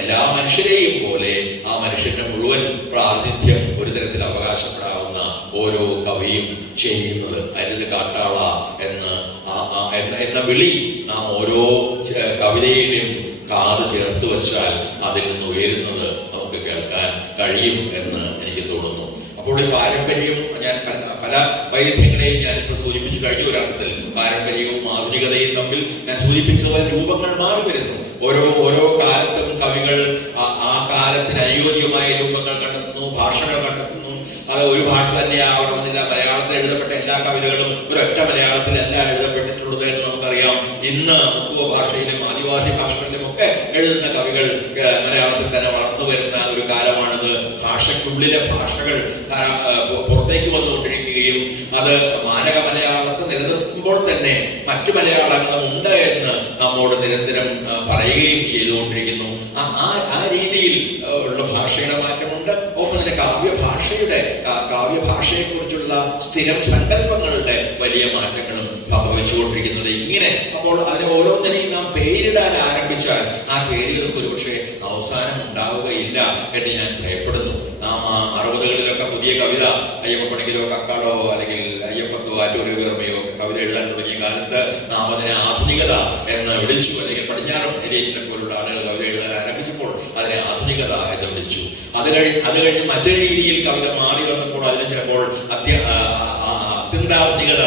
എല്ലാ മനുഷ്യരെയും പോലെ ആ മനുഷ്യന്റെ മുഴുവൻ പ്രാതിനിധ്യം ഒരു തരത്തിൽ അവകാശപ്പെടാവുന്ന ഓരോ കവിയും ചെയ്യുന്നത്. അരുത് കാട്ടാള എന്ന വിളി നാം ഓരോ കവിതയിലും കാത് ചേർത്ത് വെച്ചാൽ അതിൽ നിന്ന് ഉയരുന്നത് നമുക്ക് കേൾക്കാൻ കഴിയും എന്ന് എനിക്ക് തോന്നുന്നു. അപ്പോൾ ഈ പാരമ്പര്യവും ഞാൻ പല വൈരുദ്ധ്യങ്ങളെയും ഞാനിപ്പോൾ സൂചിപ്പിച്ചു കഴിഞ്ഞു. ഒരർത്ഥത്തിൽ പാരമ്പര്യവും ആധുനികതയും തമ്മിൽ ഞാൻ സൂചിപ്പിച്ചതുപോലെ രൂപങ്ങൾ മാറി വരുന്നു. ഓരോ കാലത്തും കവികൾ ആ കാലത്തിന് അനുയോജ്യമായ രൂപങ്ങൾ കണ്ടെത്തുന്നു, ഭാഷകൾ കണ്ടെത്തുന്നു. അത് ഒരു ഭാഷ തന്നെ ആവണമെന്നില്ല. മലയാളത്തിൽ എഴുതപ്പെട്ട എല്ലാ കവിതകളും ഒരൊറ്റ മലയാളത്തിലല്ല എഴുതപ്പെട്ടിട്ടുള്ളത് എന്ന് നമുക്കറിയാം. ഇന്ന് മുക്കുവ ഭാഷയിലും ആദിവാസി ഭാഷകളിലും ഒക്കെ എഴുതുന്ന കവികൾ മലയാളത്തിൽ തന്നെ വളർന്നു വരുന്ന ഒരു കാലമാണിത്. ഭാഷയ്ക്കുള്ളിലെ ഭാഷകൾ പുറത്തേക്ക് വന്നുകൊണ്ടിരിക്കുകയും അത് മാനക മലയാളത്തെ നിലനിർത്തുമ്പോൾ തന്നെ മറ്റു മലയാളങ്ങളും ഉണ്ട് എന്ന് നമ്മോട് നിരന്തരം പറയുകയും ചെയ്തുകൊണ്ടിരിക്കുന്നു. ആ രീതിയിൽ ഉള്ള ഭാഷയുടെ മാറ്റമുണ്ട്. ഒപ്പം തന്നെ കാവ്യഭാഷയെക്കുറിച്ചുള്ള സ്ഥിരം സങ്കല്പങ്ങളുടെ വലിയ മാറ്റങ്ങളും സംഭവിച്ചുകൊണ്ടിരിക്കുന്നത് ഇങ്ങനെ. അപ്പോൾ അതിന് ഓരോന്നിനെയും നാം പേരിടാൻ ആരംഭിച്ചാൽ ആ പേരുകൾക്ക് ഒരുപക്ഷെ അവസാനം ഉണ്ടാവുകയില്ല എന്ന് ഞാൻ ഭയപ്പെടുന്നു. നാം 60കളിലൊക്കെ പുതിയ കവിത അയ്യപ്പപ്പണിക്കലോ കക്കാടോ അല്ലെങ്കിൽ അയ്യപ്പത്തോ ആറ്റൂർ വീർമയോ കവിത എഴുതാൻ തുടങ്ങിയ കാലത്ത് നാം അതിനെ ആധുനികത എന്ന് വിളിച്ചു. അല്ലെങ്കിൽ പടിഞ്ഞാറൻ ഏരിയയിലെ പോലുള്ള ആളുകൾ കവിത എഴുതാൻ ആരംഭിച്ചപ്പോൾ അതിനെ ആധുനികത എന്ന് വിളിച്ചു. അത് കഴിഞ്ഞ് മറ്റൊരു രീതിയിൽ കവിത മാറി വന്നപ്പോൾ അതിന് ചിലപ്പോൾ അത്യന്താധുനികത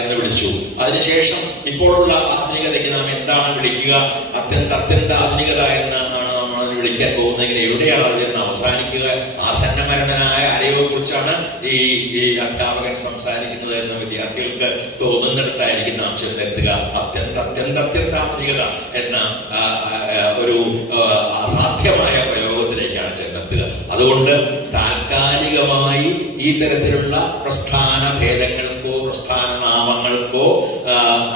എന്ന് വിളിച്ചു. അതിനുശേഷം ഇപ്പോഴുള്ള ആധുനികതയ്ക്ക് നാം എന്താണ് വിളിക്കുക? അത്യന്താധുനികത എന്നാണ് നമ്മൾ വിളിക്കാൻ പോകുന്നതെങ്കിൽ എവിടെയാണ് അത് ചെന്ന് അവസാനിക്കുക? ആസന്നമരണനായ ആരെയോ കുറിച്ചാണ് ഈ അധ്യാപകൻ സംസാരിക്കുന്നത് എന്ന് വിദ്യാർത്ഥികൾക്ക് തോന്നുന്നിടത്തായിരിക്കും നാം ചെന്നെത്തുക. അത്യന്താധുനികത എന്ന ഒരു അസാധ്യമായ പ്രയോഗത്തിലേക്കാണ് ചെന്നെത്തുക. അതുകൊണ്ട് താൽക്കാലികമായി ഈ തരത്തിലുള്ള പ്രസ്ഥാന ഭേദങ്ങൾക്കോ പ്രസ്ഥാന നാമങ്ങൾക്കോ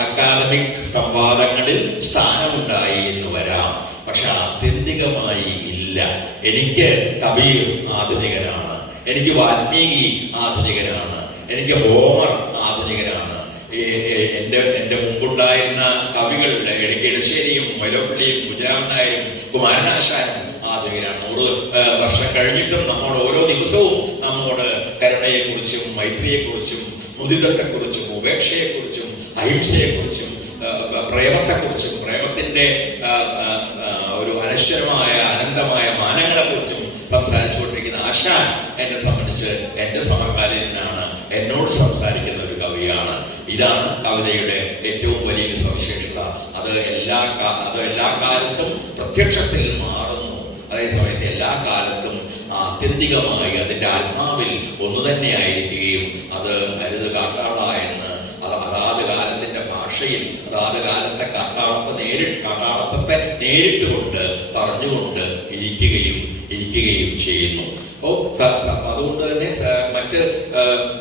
അക്കാദമിക് സംവാദങ്ങളിൽ സ്ഥാനമുണ്ടായി എന്ന് വരാം. പക്ഷെ ആത്യന്തികമായി ഇല്ല. എനിക്ക് കബീർ ആധുനികനാണ്, എനിക്ക് വാൽമീകി ആധുനികനാണ്, എനിക്ക് ഹോമർ ആധുനികനാണ്, എന്റെ മുമ്പുണ്ടായിരുന്ന കവികൾ എനിക്ക് ഇടശ്ശേരിയും വൈലോപ്പിള്ളിയും കുഞ്ഞിരാമൻ നായരും കുമാരനാശാനും ആധുനികനാണ്. 100 വർഷം കഴിഞ്ഞിട്ടും നമ്മോട് ഓരോ ദിവസവും നമ്മോട് കരുണയെക്കുറിച്ചും മൈത്രിയെക്കുറിച്ചും മുദിതത്തെക്കുറിച്ചും ഉപേക്ഷയെക്കുറിച്ചും അഹിംസയെക്കുറിച്ചും പ്രേമത്തെക്കുറിച്ചും പ്രേമത്തിന്റെ ഒരു അനശ്വരമായ അനന്തമായ മാനങ്ങളെക്കുറിച്ചും സംസാരിച്ചുകൊണ്ടിരിക്കുന്ന ആശാൻ എന്നെ സംബന്ധിച്ച് എന്റെ സമകാലീനാണ്, എന്നോട് സംസാരിക്കുന്ന ഒരു കവിയാണ്. ഇതാണ് കവിതയുടെ ഏറ്റവും വലിയ സവിശേഷത. അത് എല്ലാ കാലത്തും പ്രത്യക്ഷത്തിൽ മാറുന്നു. അതേസമയത്ത് എല്ലാ കാലത്തും ആത്യന്തികമായി അതിന്റെ ആത്മാവിൽ ഒന്നു തന്നെ ആയിരിക്കുകയും അത് അരുത് കാട്ടാള എന്ന് അതാത് കാലത്തിന്റെ ഭാഷയിൽ അതാത് കാലത്തെ കാട്ടാളത്തെ നേരിട്ടുകൊണ്ട് പറഞ്ഞുകൊണ്ട് ഇരിക്കുകയും ചെയ്യുന്നു. അപ്പോൾ അതുകൊണ്ട് തന്നെ മറ്റ്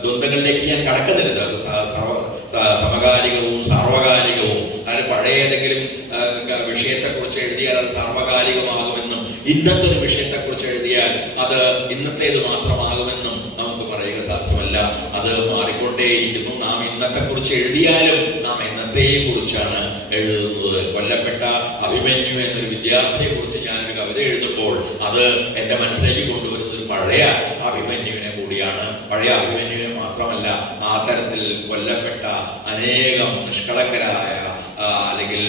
ദ്വന്ദ്ങ്ങളിലേക്ക് ഞാൻ കടക്കുന്നില്ല. സമകാലികവും സാർവകാലികവും, അതായത് പഴയ ഏതെങ്കിലും വിഷയത്തെക്കുറിച്ച് എഴുതിയാൽ അത് സാർവകാലികമാകുമെന്നും ഇന്നത്തെ ഒരു വിഷയത്തെക്കുറിച്ച് എഴുതിയാൽ അത് ഇന്നത്തേത് മാത്രമാകുമെന്നും നമുക്ക് പറയുക സാധ്യമല്ല. അത് മാറിക്കൊണ്ടേയിരിക്കുന്നു. നാം ഇന്നത്തെ കുറിച്ച് എഴുതിയാലും നാം എന്നത്തെയെ കുറിച്ചാണ് എഴുതുന്നത്. കൊല്ലപ്പെട്ട അഭിമന്യു എന്നൊരു വിദ്യാർത്ഥിയെ കുറിച്ച് ഞാനൊരു കവിത എഴുതുമ്പോൾ അത് എൻ്റെ മനസ്സിലേക്ക് കൊണ്ടുവരുന്നത് ഒരു പഴയ അഭിമന്യുവിനെ കൂടിയാണ്. പഴയ അഭിമന്യുവിനെ മാത്രമല്ല, ആ തരത്തിൽ കൊല്ലപ്പെട്ട അനേകം നിഷ്കളങ്കരായ അല്ലെങ്കിൽ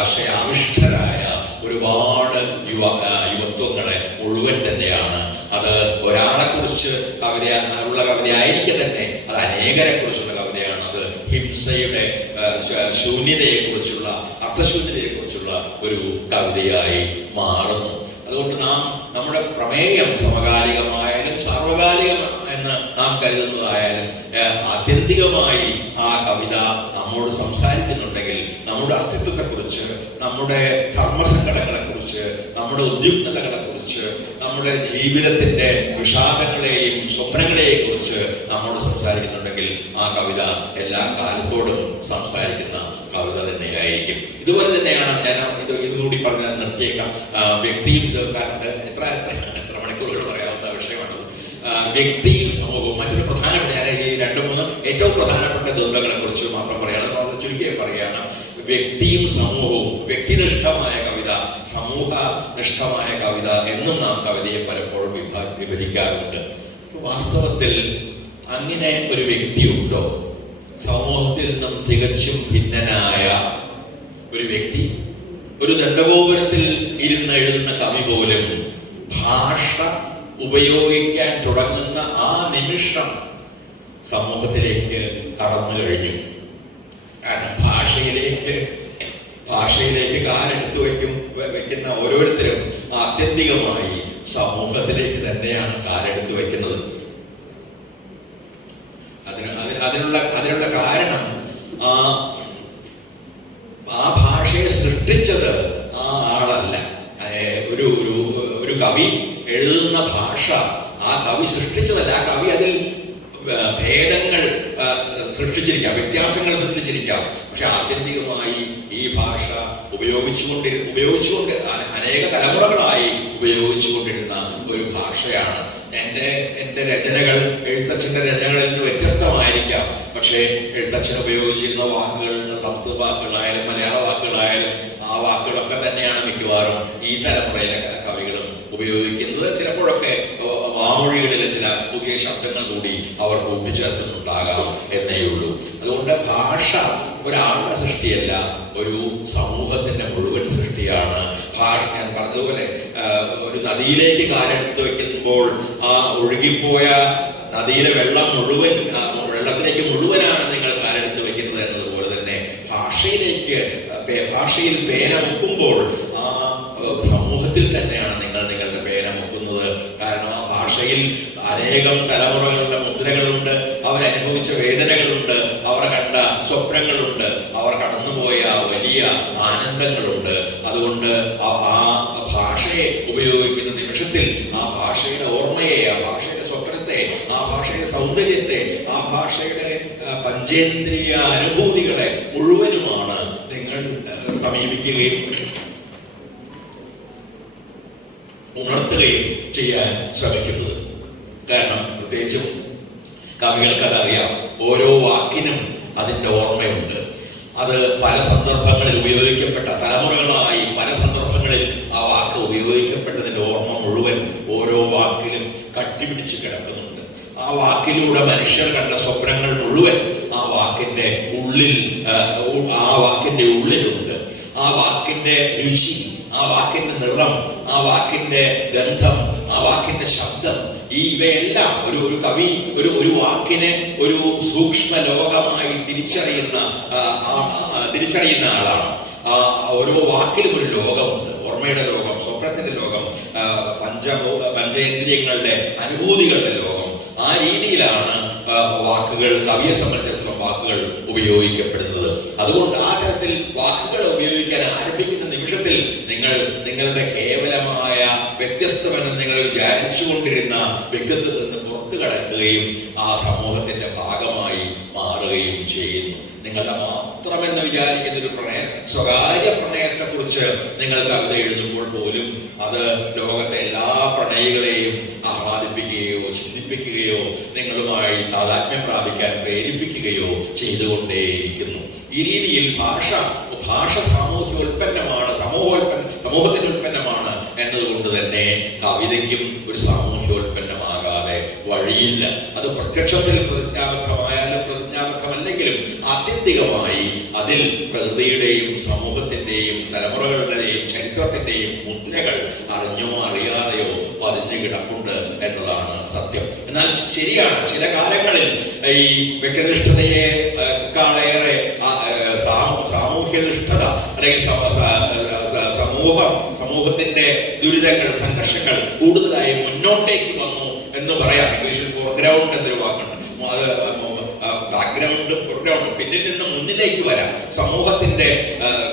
ആശയാവിഷ്ഠരായ ഒരുപാട് യുവത്വങ്ങളെ മുഴുവൻ തന്നെയാണ്. അത് ഒരാളെ കുറിച്ച് ഉള്ള കവിതയായിരിക്കെ തന്നെ അത് അനേകരെ കുറിച്ചുള്ള കവിതയാണ്. അത് ഹിംസയുടെ ശൂന്യതയെക്കുറിച്ചുള്ള അർത്ഥശൂന്യതയെക്കുറിച്ചുള്ള ഒരു കവിതയായി മാറുന്നു. അതുകൊണ്ട് നമ്മുടെ പ്രമേയം സമകാലികമായാലും സാർവകാലികം എന്ന് നാം കരുതുന്നതായാലും ആത്യന്തികമായി ആ കവിത നമ്മോട് സംസാരിക്കുന്നുണ്ടെങ്കിൽ നമ്മുടെ അസ്തിത്വത്തെക്കുറിച്ച്, നമ്മുടെ ധർമ്മസങ്കടങ്ങളെക്കുറിച്ച്, നമ്മുടെ ഉദ്യുക്തതകളെക്കുറിച്ച്, നമ്മുടെ ജീവിതത്തിന്റെ വിഷാദങ്ങളെയും സ്വപ്നങ്ങളെയും കുറിച്ച് നമ്മോട് സംസാരിക്കുന്നുണ്ടെങ്കിൽ ആ കവിത എല്ലാ കാലത്തോടും സംസാരിക്കുന്ന കവിത തന്നെയായിരിക്കും. ഇതുപോലെ തന്നെയാണ് ഞാൻ ഇതുകൂടി പറഞ്ഞ് നിർത്തിയേക്കാം. വ്യക്തിയും ഇത് എത്ര മണിക്കൂറുകൾ പറയാവുന്ന വിഷയമാണ്. വ്യക്തിയും സമൂഹവും മറ്റൊരു പ്രധാനപ്പെട്ട, ഞാൻ ഈ 2-3 ഏറ്റവും പ്രധാനപ്പെട്ട ദ്വന്ദ്ങ്ങളെ കുറിച്ച് മാത്രം പറയാണ്, ചുരുക്കി പറയുകയാണ്. വ്യക്തിയും സമൂഹവും, വ്യക്തിനിഷ്ഠമായ കവിത, സമൂഹനിഷ്ഠമായ കവിത എന്നും നാം കവിതയെ പലപ്പോഴും വിഭജിക്കാറുണ്ട്. വാസ്തവത്തിൽ അങ്ങനെ ഒരു വ്യക്തിയുണ്ടോ? സമൂഹത്തിൽ നിന്നും തികച്ചും ഭിന്നനായ ഒരു വ്യക്തി, ഒരു ദണ്ഡഗോപുരത്തിൽ ഇരുന്ന് എഴുതുന്ന കവി പോലും ഭാഷ ഉപയോഗിക്കാൻ തുടങ്ങുന്ന ആ നിമിഷം സമൂഹത്തിലേക്ക് കടന്നു കഴിഞ്ഞു. കാരണം ഭാഷയിലേക്ക് കാലെടുത്ത് വെക്കുന്ന ഓരോരുത്തരും ആത്യന്തികമായി സമൂഹത്തിലേക്ക് തന്നെയാണ് കാലെടുത്ത് വെക്കുന്നത്. അതിനുള്ള കാരണം ആ ഭാഷയെ സൃഷ്ടിച്ചത് ആ ആളല്ല. ഒരു കവി എഴുതുന്ന ഭാഷ ആ കവി സൃഷ്ടിച്ചതല്ല. ആ കവി അതിൽ ഭേദങ്ങൾ സൃഷ്ടിച്ചിരിക്കാം, വ്യത്യാസങ്ങൾ സൃഷ്ടിച്ചിരിക്കാം. പക്ഷെ ആത്യന്തികമായി ഈ ഭാഷ ഉപയോഗിച്ചുകൊണ്ട് അനേക തലമുറകളായി ഉപയോഗിച്ചുകൊണ്ടിരുന്ന ഒരു ഭാഷയാണ്. എൻ്റെ രചനകൾ, എഴുത്തച്ഛൻ്റെ രചനകളിൽ നിന്ന് വ്യത്യസ്തമായിരിക്കാം. പക്ഷേ എഴുത്തച്ഛൻ ഉപയോഗിച്ചിരുന്ന വാക്കുകൾ, സംസ്കൃത വാക്കുകളായാലും മലയാള വാക്കുകളായാലും ആ വാക്കുകളൊക്കെ തന്നെയാണ് മിക്കവാറും ഈ തലമുറയിലെ കവികളും ഉപയോഗിക്കുന്നത്. ചിലപ്പോഴൊക്കെ വാമൊഴികളിലെ ചില പുതിയ ശബ്ദങ്ങൾ കൂടി അവർ കൂട്ടിച്ചേർക്കുന്നുണ്ടാകാം എന്നേയുള്ളൂ. അതുകൊണ്ട് ഭാഷ ഒരാളുടെ സൃഷ്ടിയല്ല, ഒരു സമൂഹത്തിന്റെ മുഴുവൻ സൃഷ്ടിയാണ്. ഞാൻ പറഞ്ഞതുപോലെ ഒരു നദിയിലേക്ക് കാലെടുത്ത് വെക്കുമ്പോൾ ആ ഒഴുകിപ്പോയ നദിയിലെ വെള്ളത്തിലേക്ക് മുഴുവനാണ് നിങ്ങൾ കാലെടുത്ത് വെക്കുന്നത് എന്നതുപോലെ തന്നെ ഭാഷയിൽ പേന മുക്കുമ്പോൾ ആ സമൂഹത്തിൽ തന്നെയാണ് നിങ്ങൾ നിങ്ങളുടെ പേന മുക്കുന്നത്. കാരണം ആ ഭാഷയിൽ അനേകം തലമുറകളുടെ മുദ്രകളുണ്ട്, അവരനുഭവിച്ച വേദനകളുണ്ട്, അവർ കണ്ട സ്വപ്നങ്ങളുണ്ട്, അവർ കടന്നുപോയ വലിയ ആനന്ദങ്ങളുണ്ട്. അതുകൊണ്ട് ആ ഭാഷയെ ഉപയോഗിക്കുന്ന നിമിഷത്തിൽ ആ ഭാഷയുടെ ഓർമ്മയെ, ആ ഭാഷയുടെ സ്വപ്നത്തെ, ആ ഭാഷയുടെ സൗന്ദര്യത്തെ, ആ ഭാഷയുടെ പഞ്ചേന്ദ്രിയ അനുഭൂതികളെ മുഴുവനുമാണ് നിങ്ങൾ സമീപിക്കുകയും ഉണർത്തുകയും ചെയ്യാൻ ശ്രമിക്കുന്നത്. കാരണം പ്രത്യേകിച്ചും കവികൾക്കതറിയാം, ഓരോ വാക്കിനും അതിൻ്റെ ഓർമ്മയുണ്ട്. അത് പല സന്ദർഭങ്ങളിൽ ഉപയോഗിക്കപ്പെട്ട, തലമുറകളായി പല സന്ദർഭങ്ങളിൽ ആ വാക്ക് ഉപയോഗിക്കപ്പെട്ടതിൻ്റെ ഓർമ്മ മുഴുവൻ ഓരോ വാക്കിലും കട്ടിപിടിച്ച് കിടക്കുന്നുണ്ട്. ആ വാക്കിലൂടെ മനുഷ്യർ കണ്ട സ്വപ്നങ്ങൾ മുഴുവൻ ആ വാക്കിന്റെ ഉള്ളിലുണ്ട്. ആ വാക്കിന്റെ രുചി, ആ വാക്കിന്റെ നിറം, ആ വാക്കിന്റെ ഗന്ധം, ആ വാക്കിന്റെ ശബ്ദം, ഇവയെല്ലാം ഒരു കവി ഒരു വാക്കിനെ ഒരു സൂക്ഷ്മ ലോകമായി തിരിച്ചറിയുന്ന ആളാണ്. ഓരോ വാക്കിലും ഒരു ലോകമുണ്ട്, ഓർമ്മയുടെ ലോകം, സ്വപ്നത്തിന്റെ ലോകം, പഞ്ചേന്ദ്രിയങ്ങളുടെ അനുഭൂതികളുടെ ലോകം. ആ രീതിയിലാണ് വാക്കുകൾ, കവിയെ സംബന്ധിച്ചിടത്തോളം വാക്കുകൾ ഉപയോഗിക്കപ്പെടുന്നത്. അതുകൊണ്ട് ആ തരത്തിൽ വാക്കുകൾ ഉപയോഗിക്കാൻ ആരംഭിക്കുന്ന നിമിഷത്തിൽ നിങ്ങളുടെ കേവലമായ വ്യത്യസ്തമെന്ന് നിങ്ങൾ വിചാരിച്ചുകൊണ്ടിരുന്ന വ്യക്തിത്വത്തിൽ നിന്ന് പുറത്തു കടക്കുകയും ആ സമൂഹത്തിന്റെ ഭാഗമായി മാറുകയും ചെയ്യുന്നു. നിങ്ങളുടെ മാത്രമെന്ന് വിചാരിക്കുന്ന ഒരു സ്വകാര്യ പ്രണയത്തെ കുറിച്ച് നിങ്ങൾ കവിത എഴുതുമ്പോൾ പോലും അത് ലോകത്തെ എല്ലാ പ്രണയികളെയും ആഹ്ലാദിപ്പിക്കുകയോ ചിന്തിപ്പിക്കുകയോ നിങ്ങളുമായി താതാത്മ്യം പ്രാപിക്കാൻ പ്രേരിപ്പിക്കുകയോ ചെയ്തുകൊണ്ടേയിരിക്കുന്നു. ഈ രീതിയിൽ ഭാഷ സമൂഹത്തിന്റെ ഉൽപ്പന്നമാണ് എന്നതുകൊണ്ട് തന്നെ കവിതയ്ക്കും ഒരു സാമൂഹ്യോൽപ്പന്നമാകാതെ വഴിയില്ല. അത് പ്രത്യക്ഷത്തിൽ പ്രതിജ്ഞാബദ്ധമായാലും പ്രതിജ്ഞാബദ്ധമല്ലെങ്കിലും ആത്യന്തികമായി അതിൽ പ്രകൃതിയുടെയും സമൂഹത്തിന്റെയും തലമുറകളുടെയും ചരിത്രത്തിന്റെയും മുദ്രകൾ അറിഞ്ഞോ അറിയാതെയോ പതിഞ്ഞു കിടപ്പുണ്ട് എന്നതാണ് സത്യം. എന്നാൽ ശരിയാണ്, ചില കാലങ്ങളിൽ ഈ വ്യക്തിനിഷ്ഠതയെക്കാളേറെ സാമൂഹ്യനിഷ്ഠത അല്ലെങ്കിൽ സമൂഹത്തിന്റെ ദുരിതങ്ങൾ, സംഘർഷങ്ങൾ കൂടുതലായി മുന്നോട്ടേക്ക് വന്നു എന്ന് പറയാം. ഇംഗ്ലീഷിൽ ഫോർഗ്രൗണ്ട് എന്നൊരു വാക്കുണ്ട്. അത് ബാക്ക്ഗ്രൗണ്ട്, ഫോർഗ്രൗണ്ട്, പിന്നിൽ നിന്ന് മുന്നിലേക്ക് വരാം. സമൂഹത്തിന്റെ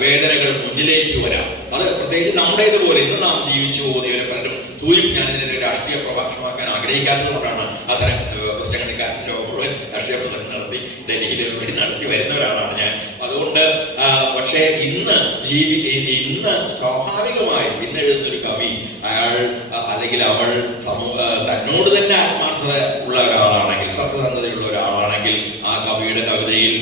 വേദനകൾ മുന്നിലേക്ക് വരാം. അത് പ്രത്യേകിച്ച് നമ്മുടേതുപോലെ ഇന്ന് നാം ജീവിച്ചു പോകുന്നവരെ പലരും ഞാനിതിനെ രാഷ്ട്രീയ പ്രഭാഷണമാക്കാൻ ആഗ്രഹിക്കാത്തതുകൊണ്ടാണ് അത്തരം പ്രശ്നങ്ങളിക്കാരൻ ലോകം മുഴുവൻ രാഷ്ട്രീയ പ്രശ്നം നടത്തി ഡൽഹിയിൽ നടത്തി വരുന്ന ഒരാളാണ് ഞാൻ. അതുകൊണ്ട് പക്ഷേ ഇന്ന് സ്വാഭാവികമായും ഇന്ന് എഴുതുന്നൊരു കവി അയാൾ അല്ലെങ്കിൽ അവൾ തന്നോട് തന്നെ ആത്മാർത്ഥത ഉള്ള ഒരാളാണെങ്കിൽ, സത്യസന്ധതയുള്ള ഒരാളാണെങ്കിൽ ആ കവിയുടെ കവിതയിൽ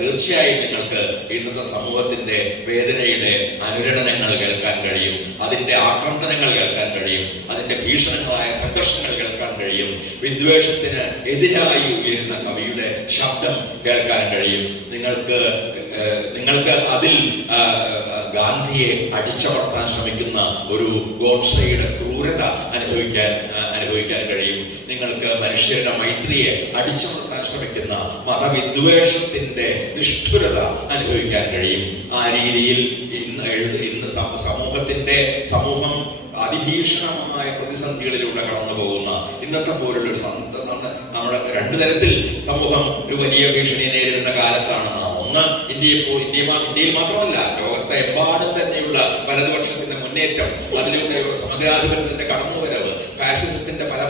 തീർച്ചയായും നിങ്ങൾക്ക് ഇന്നത്തെ സമൂഹത്തിന്റെ വേദനയുടെ അനുരണനങ്ങൾ കേൾക്കാൻ കഴിയും, അതിന്റെ ആക്രമണങ്ങൾ കേൾക്കാൻ കഴിയും, അതിന്റെ ഭീഷണങ്ങളായ സംഘർഷങ്ങൾ കേൾക്കാൻ കഴിയും, വിദ്വേഷത്തിന് എതിരായി ഉയരുന്ന കവിയുടെ ശബ്ദം കേൾക്കാൻ കഴിയും. നിങ്ങൾക്ക് അതിൽ ഗാന്ധിയെ അടിച്ചമർത്താൻ ശ്രമിക്കുന്ന ഒരു ഗോഡ്സെയുടെ ക്രൂരത അനുഭവിക്കാൻ കഴിയും. നിങ്ങൾക്ക് മനുഷ്യരുടെ മൈത്രിയെ അടിച്ചമർത്താൻ ശ്രമിക്കുന്ന മതവിദ്വേഷത്തിന്റെ നിഷ്ഠുരത അനുഭവിക്കാൻ കഴിയും. ആ രീതിയിൽ ഇന്ന് സമൂഹം അതിഭീഷണമായ പ്രതിസന്ധികളിലൂടെ കടന്നു പോകുന്ന ഇന്നത്തെ പോലുള്ളൊരു നമ്മുടെ രണ്ടു തരത്തിൽ സമൂഹം ഒരു വലിയ ഭീഷണി നേരിടുന്ന കാലത്താണ് നാം. ഒന്ന്, ഇന്ത്യയിൽ മാത്രമല്ല ലോകത്തെ എമ്പാടും തന്നെയുള്ള വലതുപക്ഷത്തിന്റെ മുന്നേറ്റം, അതിലൂടെ സമഗ്രാധിപത്യത്തിന്റെ കടന്നുവരവ്, ഫാഷിസത്തിന്റെ പല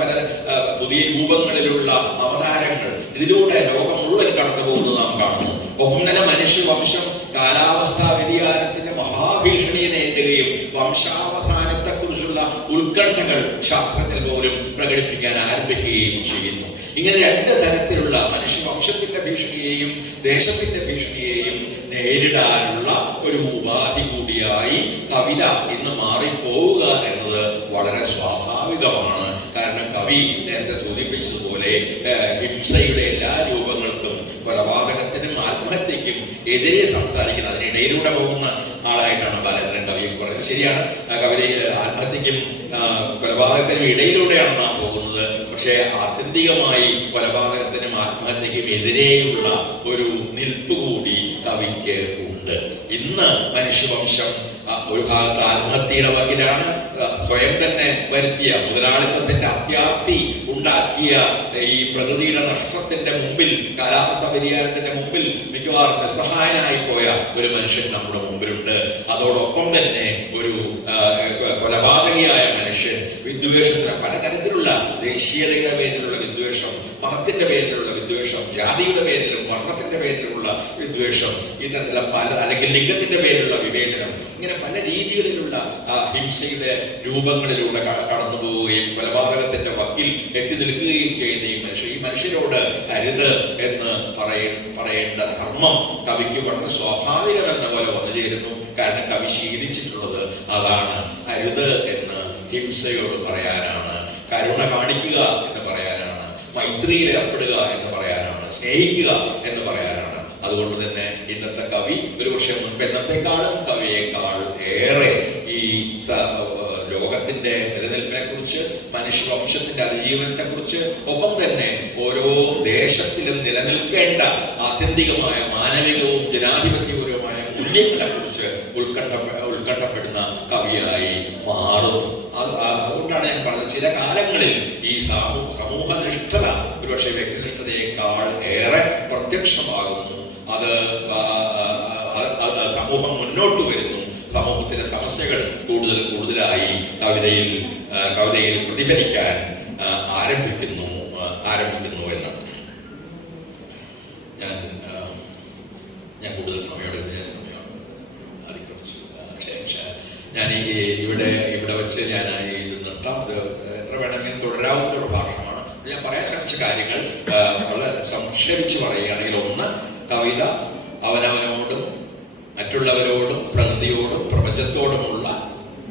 പുതിയ രൂപങ്ങളിലുള്ള അവതാരങ്ങൾ, ഇതിലൂടെ ലോകം മുഴുവൻ കടന്നു പോകുന്നത് നാം കാണുന്നു. ഒപ്പം തന്നെ മനുഷ്യവംശം കാലാവസ്ഥാ വ്യതിയാനത്തിന്റെ മഹാഭീഷണിയെ നേരിടുകയും വംശാവസാനത്തെ കുറിച്ചുള്ള ഉത്കണ്ഠകൾ ശാസ്ത്രത്തിൽ പോലും പ്രകടിപ്പിക്കാൻ ആരംഭിക്കുകയും ചെയ്യുന്നു. ഇങ്ങനെ രണ്ട് തരത്തിലുള്ള മനുഷ്യവംശത്തിന്റെ ഭീഷണിയെയും ദേശത്തിന്റെ ഭീഷണിയെയും നേരിടാനുള്ള ഒരു ഉപാധി കൂടിയായി കവിത ഇന്ന് മാറിപ്പോവുക എന്നത് വളരെ സ്വാഭാവികമാണ്. കാരണം കവി നേരത്തെ സൂചിപ്പിച്ചതുപോലെ ഹിംസയുടെ എല്ലാ രൂപങ്ങൾക്കും, കൊലപാതകത്തിനും ആത്മഹത്യക്കും എതിരെ സംസാരിക്കുന്ന, അതിനിടയിലൂടെ പോകുന്ന ആളായിട്ടാണ് ബാലേന്ദ്രൻ കവിയെ പറയുന്നത്. ശരിയാണ്, കവിതയിൽ ആത്മഹത്യക്കും കൊലപാതകത്തിനും ഇടയിലൂടെയാണ് നാം പോകുന്നത്. പക്ഷേ ആത്യന്തികമായി കൊലപാതകത്തിനും ആത്മഹത്യക്കും എതിരെയുള്ള ഒരു നിൽപ്പ് കൂടി കവിക്ക് ഉണ്ട്. ഇന്ന് മനുഷ്യവംശം ഒരു ഭാഗത്ത് ആത്മഹത്യയുടെ വക്കിലാണ്, സ്വയം തന്നെ വരുത്തിയ മുതലാളിത്തത്തിന്റെ അത്യാർത്തി ഉണ്ടാക്കിയ ഈ പ്രകൃതിയുടെ നഷ്ടത്തിന്റെ മുമ്പിൽ, കാലാവസ്ഥാ വ്യതിയാനത്തിന്റെ മുമ്പിൽ മിക്കവാറും നിസ്സഹായനായി പോയ ഒരു മനുഷ്യൻ നമ്മുടെ മുമ്പിലുണ്ട്. അതോടൊപ്പം തന്നെ ഒരു കൊലപാതകിയായ മനുഷ്യൻ, വിദ്വേഷത്തിന് പലതരത്തിലുള്ള ദേശീയതയുടെ പേരിലുള്ള വിദ്വേഷം, മതത്തിന്റെ പേരിലുള്ള വിദ്വേഷം, ജാതിയുടെ പേരിലും വർണ്ണത്തിന്റെ പേരിലുള്ള വിദ്വേഷം, ഇത്തരത്തിലുള്ള അല്ലെങ്കിൽ ലിംഗത്തിന്റെ പേരിലുള്ള വിവേചനം, ഇങ്ങനെ പല രീതികളിലുള്ള ഹിംസയുടെ രൂപങ്ങളിലൂടെ കടന്നു പോവുകയും കൊലപാതകത്തിന്റെ വക്കിൽ എത്തി നിൽക്കുകയും ചെയ്യുന്ന ഈ മനുഷ്യരോട് അരുത് എന്ന് പറയേണ്ട ധർമ്മം കവിക്ക് വളരെ സ്വാഭാവികമെന്ന പോലെ വന്നു ചേരുന്നു. കാരണം കവി ശീലിച്ചിട്ടുള്ളത് അതാണ്. അരുത് എന്ന് ഹിംസയോട് പറയാനാണ്, കരുണ കാണിക്കുക എന്ന് പറയാനാണ്, മൈത്രിയിൽ ഏർപ്പെടുക എന്ന് പറയാനാണ്, സ്നേഹിക്കുക എന്ന് പറയാനാണ്. അതുകൊണ്ട് തന്നെ ഇന്നത്തെ കവി ഒരുപക്ഷെ മുൻപെന്നത്തെക്കാളും കവിയേക്കാൾ ഏറെ ഈ ലോകത്തിന്റെ നിലനിൽപ്പിനെ കുറിച്ച്, മനുഷ്യവംശത്തിന്റെ അതിജീവനത്തെ കുറിച്ച്, ഒപ്പം തന്നെ ഓരോ ദേശത്തിലും നിലനിൽക്കേണ്ട ആത്യന്തികമായ മാനവികവും ജനാധിപത്യപരവുമായ മൂല്യങ്ങളെ കുറിച്ച് ഉത്കണ്ഠപ്പെടുന്ന കവിയായി മാറുന്നു. അതുകൊണ്ടാണ് ഞാൻ പറഞ്ഞത്, ചില കാലങ്ങളിൽ ഈ സമൂഹനിഷ്ഠത ഒരുപക്ഷെ വ്യക്തിനിഷ്ഠതയേക്കാൾ ഏറെ പ്രത്യക്ഷമാകുന്നു. അത് സമൂഹം മുന്നോട്ട് വരുന്നു, സമൂഹത്തിലെ സമസ്യകൾ കൂടുതലായി കവിതയിൽ പ്രതിഫലിക്കാൻ ആരംഭിക്കുന്നു എന്ന് ഞാൻ കൂടുതൽ സമയമെടുത്ത് അതിക്രമിച്ചു. ഞാൻ ഇവിടെ വെച്ച് ഞാൻ ഇത് നിർത്താം. ഇത് എത്ര വേണമെങ്കിലും തുടരാവുന്ന ഒരു ഭാഷമാണ്. ഞാൻ പറയാൻ ശ്രമിച്ച കാര്യങ്ങൾ വളരെ സംക്ഷേപിച്ച് പറയുകയാണെങ്കിൽ, ഒന്ന്, കവിത അവനവനോടും മറ്റുള്ളവരോടും പ്രകൃതിയോടും പ്രപഞ്ചത്തോടുമുള്ള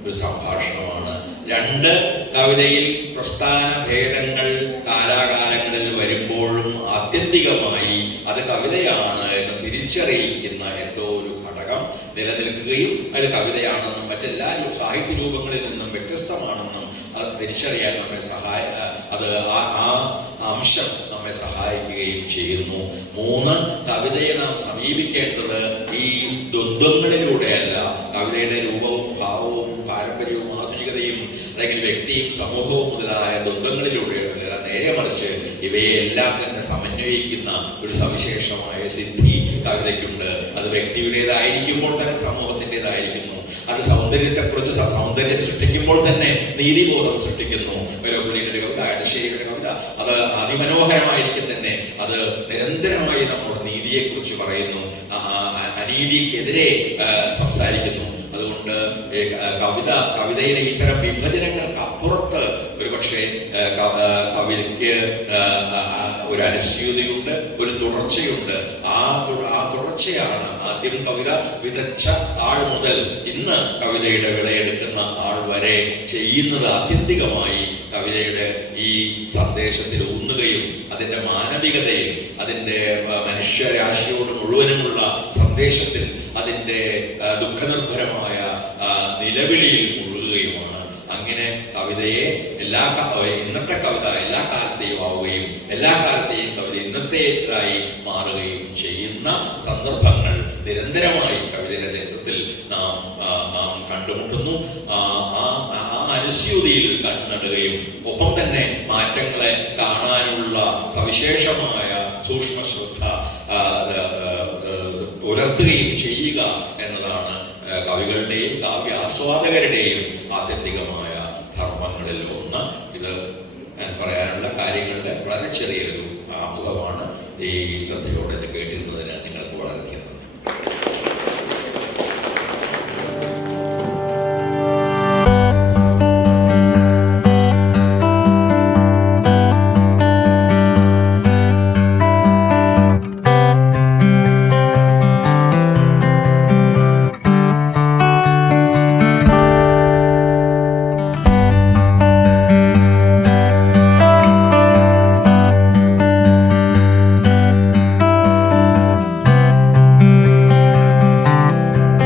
ഒരു സംഭാഷണമാണ്. രണ്ട്, കവിതയിൽ പ്രസ്ഥാന ഭേദങ്ങൾ കാലാകാലങ്ങളിൽ വരുമ്പോഴും ആത്യന്തികമായി അത് കവിതയാണ് എന്ന് തിരിച്ചറിയിക്കുന്ന എന്തോ ഒരു ഘടകം നിലനിൽക്കുകയും അത് കവിതയാണെന്നും മറ്റെല്ലാ സാഹിത്യ രൂപങ്ങളിൽ നിന്നും വ്യത്യസ്തമാണെന്നും അത് തിരിച്ചറിയാൻ ആ അംശം നമ്മെ സഹായിക്കുകയും ചെയ്യുന്നു. മൂന്ന്, കവിതയെ നാം സമീപിക്കേണ്ടത് ഈ ദ്വന്ദ്ങ്ങളിലൂടെയല്ല, കവിതയുടെ രൂപവും ഭാവവും പാരമ്പര്യവും ആധുനികതയും അല്ലെങ്കിൽ വ്യക്തിയും സമൂഹവും മുതലായ ദ്വന്ദ്ങ്ങളിലൂടെയല്ല, നേരെ മറിച്ച് ഇവയെല്ലാം തന്നെ സമന്വയിക്കുന്ന ഒരു സവിശേഷമായ സിദ്ധി കവിതയ്ക്കുണ്ട്. അത് വ്യക്തിയുടേതായിരിക്കുമ്പോൾ തന്നെ സമൂഹത്തിൻ്റെതായിരിക്കുന്നു. അത് സൗന്ദര്യത്തെക്കുറിച്ച് സൗന്ദര്യം സൃഷ്ടിക്കുമ്പോൾ തന്നെ നീതിബോധം സൃഷ്ടിക്കുന്നു. വേലുപ്പിള്ളിയുടെ കവിത, എടശ്ശേരിയുടെ കവിത അത് അതിമനോഹരമായിരിക്കും തന്നെ. അത് നിരന്തരമായി നമ്മുടെ നീതിയെക്കുറിച്ച് പറയുന്നു, അനീതിക്കെതിരെ സംസാരിക്കുന്നു. അതുകൊണ്ട് കവിതയിലെ ഇത്തരം വിഭജനങ്ങൾക്ക് അപ്പുറത്ത് ഒരുപക്ഷെ കവിതയ്ക്ക് ഒരു അനുസ്യൂതിയുണ്ട്, ഒരു തുടർച്ചയുണ്ട്. ആ തുടർച്ചയാണ് ആദ്യം കവിത വിതച്ച ആൾ മുതൽ ഇന്ന് കവിതയുടെ വിളയെടുക്കുന്ന ആൾ വരെ ചെയ്യുന്നത്. ആത്യന്തികമായി കവിതയുടെ ഈ സന്ദേശത്തിൽ ഊന്നുകയും അതിൻ്റെ മാനവികതയിൽ, അതിൻ്റെ മനുഷ്യരാശിയോട് മുഴുവനുമുള്ള സന്ദേശത്തിൽ, അതിൻ്റെ ദുഃഖനിർഭരമായ നിലവിളിയിൽ മുഴുകുകയുമാണ്. അങ്ങനെ കവിതയെ ഇന്നത്തെ കവിത എല്ലാ കാലത്തെയും ആവുകയും എല്ലാ കാലത്തെയും കവിത ഇന്നത്തേതായി മാറുകയും ചെയ്യുന്ന സന്ദർഭങ്ങൾ നിരന്തരമായി കവിതയുടെ ചരിത്രത്തിൽ നാം കണ്ടുമുട്ടുന്നു. ആ അനുസ്യൂതിയിൽ കണ്ണുനടുകയും ഒപ്പം തന്നെ മാറ്റങ്ങളെ കാണാനുള്ള സവിശേഷമായ സൂക്ഷ്മശ്രദ്ധ പുലർത്തുകയും ചെയ്യുക എന്നതാണ് കവികളുടെയും കാവ്യാസ്വാദകരുടെയും ആത്യന്തികമായ ധർമ്മങ്ങളിൽ ഒന്ന്. ഇത് ഞാൻ പറയാനുള്ള കാര്യങ്ങളുടെ വളരെ ചെറിയൊരു ആമുഖമാണ്. ഈ ശ്രദ്ധയോടെ ഇത് കേട്ടിരുന്നതിന് നിങ്ങൾ